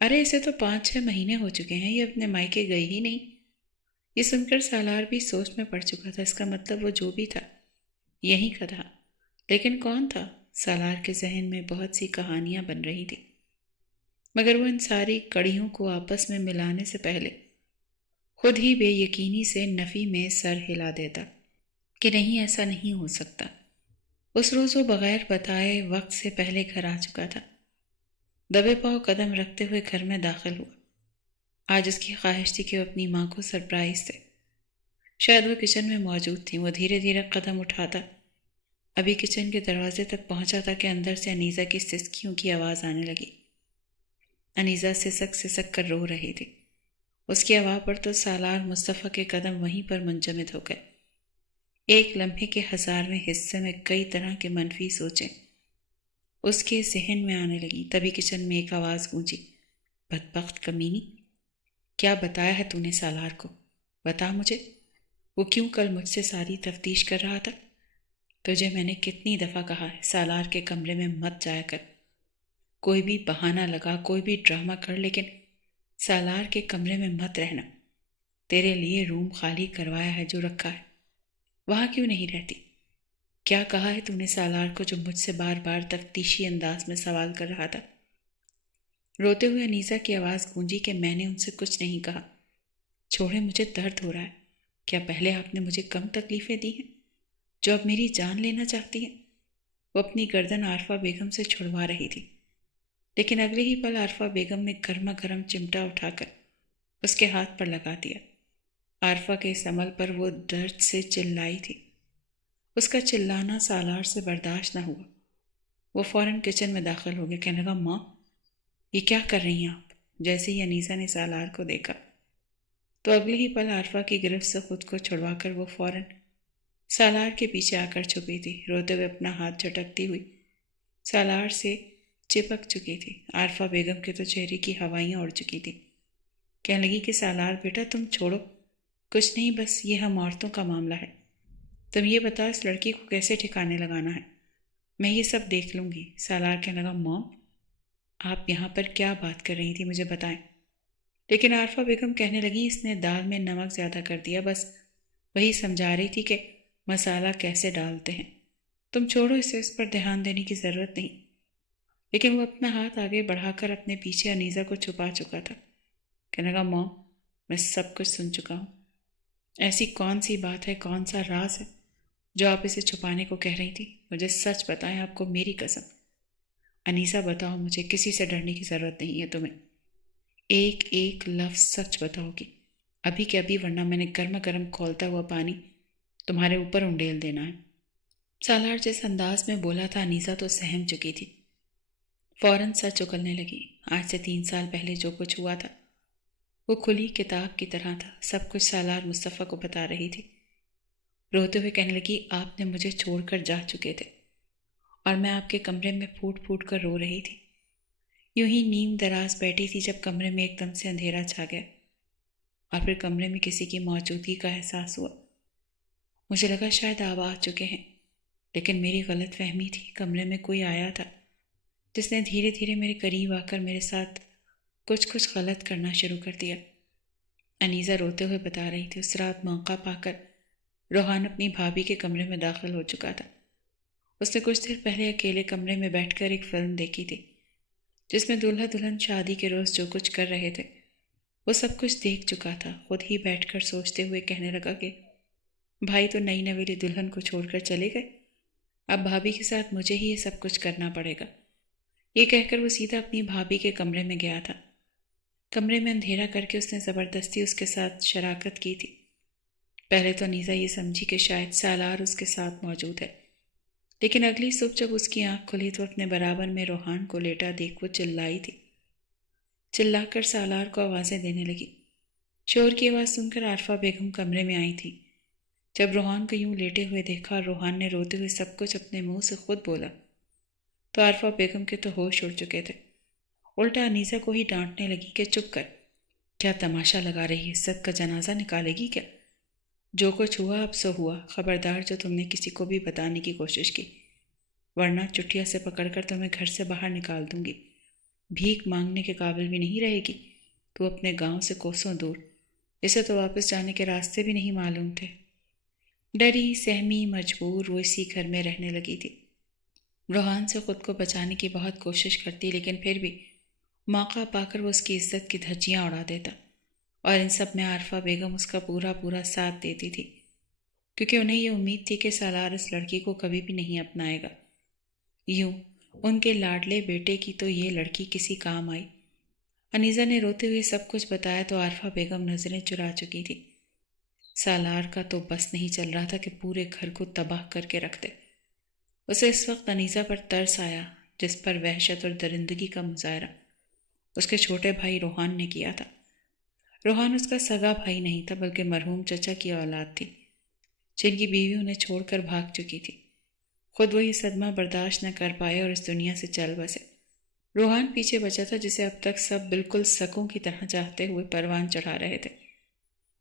ارے اسے تو 5-6 مہینے ہو چکے ہیں، یہ اپنے مائکے گئی ہی نہیں۔ یہ سن کر سالار بھی سوچ میں پڑ چکا تھا، اس کا مطلب وہ جو بھی تھا یہی کا تھا، لیکن کون تھا؟ سالار کے ذہن میں بہت سی کہانیاں بن رہی تھی، مگر وہ ان ساری کڑیوں کو آپس میں ملانے سے پہلے خود ہی بے یقینی سے نفی میں سر ہلا دیتا کہ نہیں، ایسا نہیں ہو سکتا۔ اس روز وہ بغیر بتائے وقت سے پہلے گھر آ چکا تھا، دبے پاؤں قدم رکھتے ہوئے گھر میں داخل ہوا۔ آج اس کی خواہش تھی کہ وہ اپنی ماں کو سرپرائز دے، شاید وہ کچن میں موجود تھی۔ وہ دھیرے دھیرے قدم اٹھاتا ابھی کچن کے دروازے تک پہنچا تھا کہ اندر سے انیسہ کی سسکیوں کی آواز آنے لگی۔ انیسہ سسک سسک کر رو رہی تھی، اس کی آواز پر تو سالار مصطفیٰ کے قدم وہیں پر منجمد ہو گئے۔ ایک لمحے کے 1000ویں حصے میں کئی طرح کے منفی سوچیں اس کے ذہن میں آنے لگی۔ تبھی کچن میں ایک آواز گونجی بدبخت کمینی، کیا بتایا ہے تو نے سالار کو؟ بتا مجھے، وہ کیوں کل مجھ سے ساری تفتیش کر رہا تھا؟ تجھے میں نے کتنی دفعہ کہا ہے سالار کے کمرے میں مت جایا کر، کوئی بھی بہانہ لگا، کوئی بھی ڈرامہ کر، لیکن سالار کے کمرے میں مت رہنا۔ تیرے لیے روم خالی کروایا ہے جو رکھا ہے، وہاں کیوں نہیں رہتی؟ کیا کہا ہے تو نے سالار کو جو مجھ سے بار بار تفتیشی انداز میں سوال کر رہا تھا؟ روتے ہوئے انیسہ کی آواز گونجی کہ میں نے ان سے کچھ نہیں کہا، چھوڑے مجھے درد ہو رہا ہے۔ کیا پہلے آپ نے مجھے کم تکلیفیں دی ہیں جو اب میری جان لینا چاہتی ہیں؟ وہ اپنی گردن عارفہ بیگم سے چھڑوا رہی تھی، لیکن اگلے ہی پل عارفہ بیگم نے گرما گرم چمٹا اٹھا کر اس کے ہاتھ پر لگا دیا۔ عارفہ کے اس عمل پر وہ درد سے چلائی تھی، اس کا چلانا سالار سے برداشت نہ ہوا۔ وہ فوراً کچن میں داخل ہو گیا، کہنے لگا ماں یہ کیا کر رہی ہیں آپ؟ جیسے ہی انیسہ نے سالار کو دیکھا تو اگلے ہی پل عارفہ کی گرفت سے خود کو چھڑوا کر وہ فوراً سالار کے پیچھے آ کر چھپی تھی، روتے ہوئے اپنا ہاتھ جھٹکتی ہوئی سالار سے چپک چکی تھی۔ عارفہ بیگم کے تو چہرے کی ہوائیاں اڑ چکی تھی، کہنے لگی کہ سالار بیٹا تم چھوڑو، کچھ نہیں، بس یہ ہم عورتوں کا معاملہ ہے، تم یہ بتاؤ اس لڑکی کو کیسے ٹھکانے لگانا ہے، میں یہ سب دیکھ لوں گی۔ سالار کہنے لگا ماں آپ یہاں پر کیا بات کر رہی تھی مجھے بتائیں؟ لیکن عارفہ بیگم کہنے لگی اس نے دال میں نمک زیادہ کر دیا، بس وہی سمجھا رہی تھی کہ مسالہ کیسے ڈالتے ہیں، تم چھوڑو اسے، اس پر دھیان دینے کی ضرورت نہیں۔ لیکن وہ اپنا ہاتھ آگے بڑھا کر اپنے پیچھے انیسہ کو چھپا چکا تھا، کہنے لگا ماں میں سب کچھ سن چکا ہوں، ایسی کون سی بات ہے، کون سا راز ہے جو آپ اسے چھپانے کو کہہ رہی تھی؟ مجھے سچ بتائیں، آپ کو میری قسم۔ انیسہ بتاؤ، مجھے کسی سے ڈرنے کی ضرورت نہیں ہے تمہیں۔ ایک ایک لفظ سچ بتاؤ گی، ابھی کے ابھی، ورنہ میں نے گرما گرم کھولتا ہوا پانی تمہارے اوپر انڈیل دینا ہے۔ سالار جس انداز میں بولا تھا، انیسہ تو سہم چکی تھی۔ فوراً سچ اگلنے لگی۔ آج سے 3 سال پہلے جو کچھ ہوا تھا وہ کھلی کتاب کی طرح تھا، سب کچھ سالار مصطفیٰ کو بتا رہی تھی۔ روتے ہوئے کہنے لگی، آپ نے مجھے چھوڑ کر جا چکے تھے اور میں آپ کے کمرے میں پھوٹ پھوٹ کر رو رہی تھی۔ یوں ہی نیم دراز بیٹھی تھی جب کمرے میں ایک دم سے اندھیرا چھا گیا اور پھر کمرے میں کسی کی موجودگی کا احساس ہوا۔ مجھے لگا شاید آپ آ چکے ہیں، لیکن میری غلط فہمی تھی۔ کمرے میں کوئی آیا تھا جس نے دھیرے دھیرے میرے قریب آ کر میرے ساتھ کچھ غلط کرنا شروع کر دیا۔ انیسہ روتے ہوئے بتا رہی تھی، اس رات موقع پا کر روحان اپنی بھابھی کے کمرے میں داخل ہو چکا تھا۔ اس نے کچھ دیر پہلے اکیلے کمرے میں بیٹھ کر ایک فلم دیکھی تھی جس میں دولہا دلہن شادی کے روز جو کچھ کر رہے تھے وہ سب کچھ دیکھ چکا تھا۔ خود ہی بیٹھ کر سوچتے ہوئے کہنے لگا کہ بھائی تو نئی نویلی دلہن کو چھوڑ کر چلے گئے، اب بھابھی کے ساتھ مجھے ہی یہ سب کچھ کرنا پڑے گا۔ یہ کہہ کر وہ سیدھا اپنی بھابھی کے کمرے میں گیا تھا۔ کمرے میں اندھیرا کر کے اس نے زبردستی اس کے ساتھ شراکت کی تھی۔ پہلے تو انیسہ یہ سمجھی کہ شاید سالار اس کے ساتھ موجود ہے، لیکن اگلی صبح جب اس کی آنکھ کھلی تو اپنے برابر میں روحان کو لیٹا دیکھ وہ چلائی تھی۔ چلا کر سالار کو آوازیں دینے لگی۔ شور کی آواز سن کر عارفہ بیگم کمرے میں آئی تھی۔ جب روحان کو یوں لیٹے ہوئے دیکھا اور روحان نے روتے ہوئے سب کچھ اپنے منہ سے خود بولا تو عارفہ بیگم کے تو ہوش اڑ چکے تھے۔ الٹا انیسہ کو ہی ڈانٹنے لگی کہ چپ کر، کیا تماشا لگا رہی ہے؟ عزت کا جنازہ نکالے گی کیا؟ جو کچھ ہوا اب سو ہوا، خبردار جو تم نے کسی کو بھی بتانے کی کوشش کی، ورنہ چٹیا سے پکڑ کر تمہیں گھر سے باہر نکال دوں گی۔ بھیک مانگنے کے قابل بھی نہیں رہے گی تو اپنے گاؤں سے کوسوں دور، اسے تو واپس جانے کے راستے بھی نہیں معلوم تھے۔ ڈری سہمی مجبور وہ اسی گھر میں رہنے لگی تھی۔ روحان سے خود کو بچانے کی بہت کوشش کرتی، لیکن پھر بھی موقع پا کر وہ اس کی عزت کی دھجیاں اڑا دیتا، اور ان سب میں عارفہ بیگم اس کا پورا ساتھ دیتی تھی، کیونکہ انہیں یہ امید تھی کہ سالار اس لڑکی کو کبھی بھی نہیں اپنائے گا۔ یوں ان کے لاڈلے بیٹے کی تو یہ لڑکی کسی کام آئی۔ انیسہ نے روتے ہوئے سب کچھ بتایا تو عارفہ بیگم نظریں چرا چکی تھی۔ سالار کا تو بس نہیں چل رہا تھا کہ پورے گھر کو تباہ کر کے رکھ دے۔ اسے اس وقت انیسہ پر ترس آیا جس پر وحشت اور درندگی کا مظاہرہ اس کے چھوٹے بھائی روحان نے کیا تھا۔ روحان اس کا سگا بھائی نہیں تھا، بلکہ مرحوم چچا کی اولاد تھی جن کی بیوی انہیں چھوڑ کر بھاگ چکی تھی۔ خود وہ یہ صدمہ برداشت نہ کر پائے اور اس دنیا سے چل بسے۔ روحان پیچھے بچا تھا جسے اب تک سب بالکل سکوں کی طرح چاہتے ہوئے پروان چڑھا رہے تھے،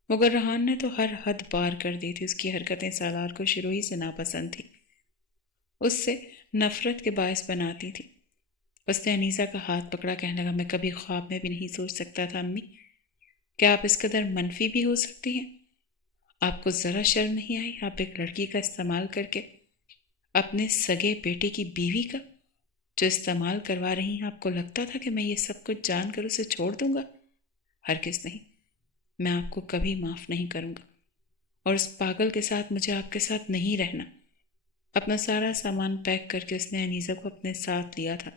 مگر روحان نے تو ہر حد پار کر دی تھی۔ اس کی حرکتیں سالار کو شروع ہی سے ناپسند تھی، اس سے نفرت کے باعث بناتی تھی۔ اس نے انیسہ کا ہاتھ پکڑا، کہنے لگا، میں کبھی خواب میں بھی نہیں سوچ سکتا تھا امی کہ آپ اس قدر منفی بھی ہو سکتی ہیں۔ آپ کو ذرا شرم نہیں آئی؟ آپ ایک لڑکی کا استعمال کر کے اپنے سگے بیٹے کی بیوی کا جو استعمال کروا رہی ہیں، آپ کو لگتا تھا کہ میں یہ سب کچھ جان کر اسے چھوڑ دوں گا؟ ہرگز نہیں، میں آپ کو کبھی معاف نہیں کروں گا، اور اس پاگل کے ساتھ مجھے آپ کے ساتھ نہیں رہنا۔ اپنا سارا سامان پیک کر کے اس نے انیسہ کو اپنے ساتھ لیا تھا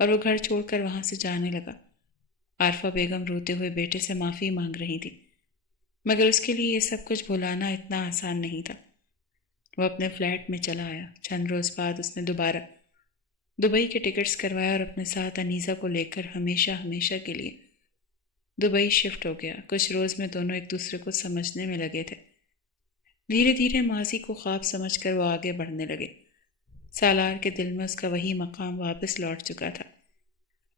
اور وہ گھر چھوڑ کر وہاں سے جانے لگا۔ عارفہ بیگم روتے ہوئے بیٹے سے معافی مانگ رہی تھی، مگر اس کے لیے یہ سب کچھ بھلانا اتنا آسان نہیں تھا۔ وہ اپنے فلیٹ میں چلا آیا۔ چند روز بعد اس نے دوبارہ دبئی کے ٹکٹس کروائے اور اپنے ساتھ انیسہ کو لے کر ہمیشہ کے لیے دبئی شفٹ ہو گیا۔ کچھ روز میں دونوں ایک دوسرے کو سمجھنے میں لگے تھے۔ دھیرے دھیرے ماضی کو خواب سمجھ کر وہ آگے بڑھنے لگے۔ سالار کے دل میں اس کا وہی مقام واپس لوٹ چکا تھا۔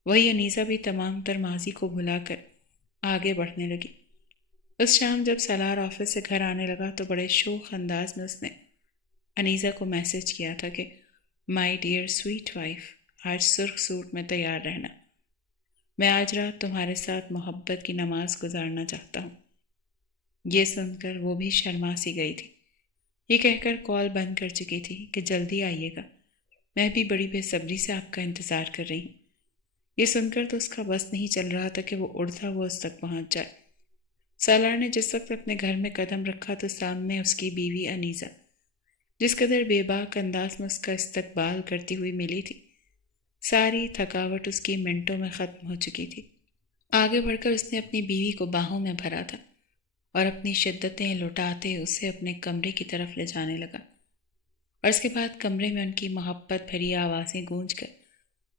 وہی انیسہ بھی تمام تر ماضی کو بھلا کر آگے بڑھنے لگی۔ اس شام جب سالار آفس سے گھر آنے لگا تو بڑے شوخ انداز میں اس نے انیسہ کو میسج کیا تھا کہ مائی ڈیئر سویٹ وائف، آج سرخ سوٹ میں تیار رہنا، میں آج رات تمہارے ساتھ محبت کی نماز گزارنا چاہتا ہوں۔ یہ سن کر وہ بھی شرما سی گئی تھی۔ یہ کہہ کر کال بند کر چکی تھی کہ جلدی آئیے گا، میں بھی بڑی بے صبری سے آپ کا انتظار کر رہی ہوں۔ یہ سن کر تو اس کا بس نہیں چل رہا تھا کہ وہ اڑتا ہوا اس تک پہنچ جائے۔ سالار نے جس وقت اپنے گھر میں قدم رکھا تو سامنے اس کی بیوی انیسہ جس قدر بے باک انداز میں اس کا استقبال کرتی ہوئی ملی تھی، ساری تھکاوٹ اس کی منٹوں میں ختم ہو چکی تھی۔ آگے بڑھ کر اس نے اپنی بیوی کو باہوں میں بھرا تھا اور اپنی شدتیں لٹاتے اسے اپنے کمرے کی طرف لے جانے لگا، اور اس کے بعد کمرے میں ان کی محبت بھری آوازیں گونج کر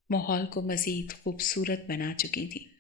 ماحول کو مزید خوبصورت بنا چکی تھیں۔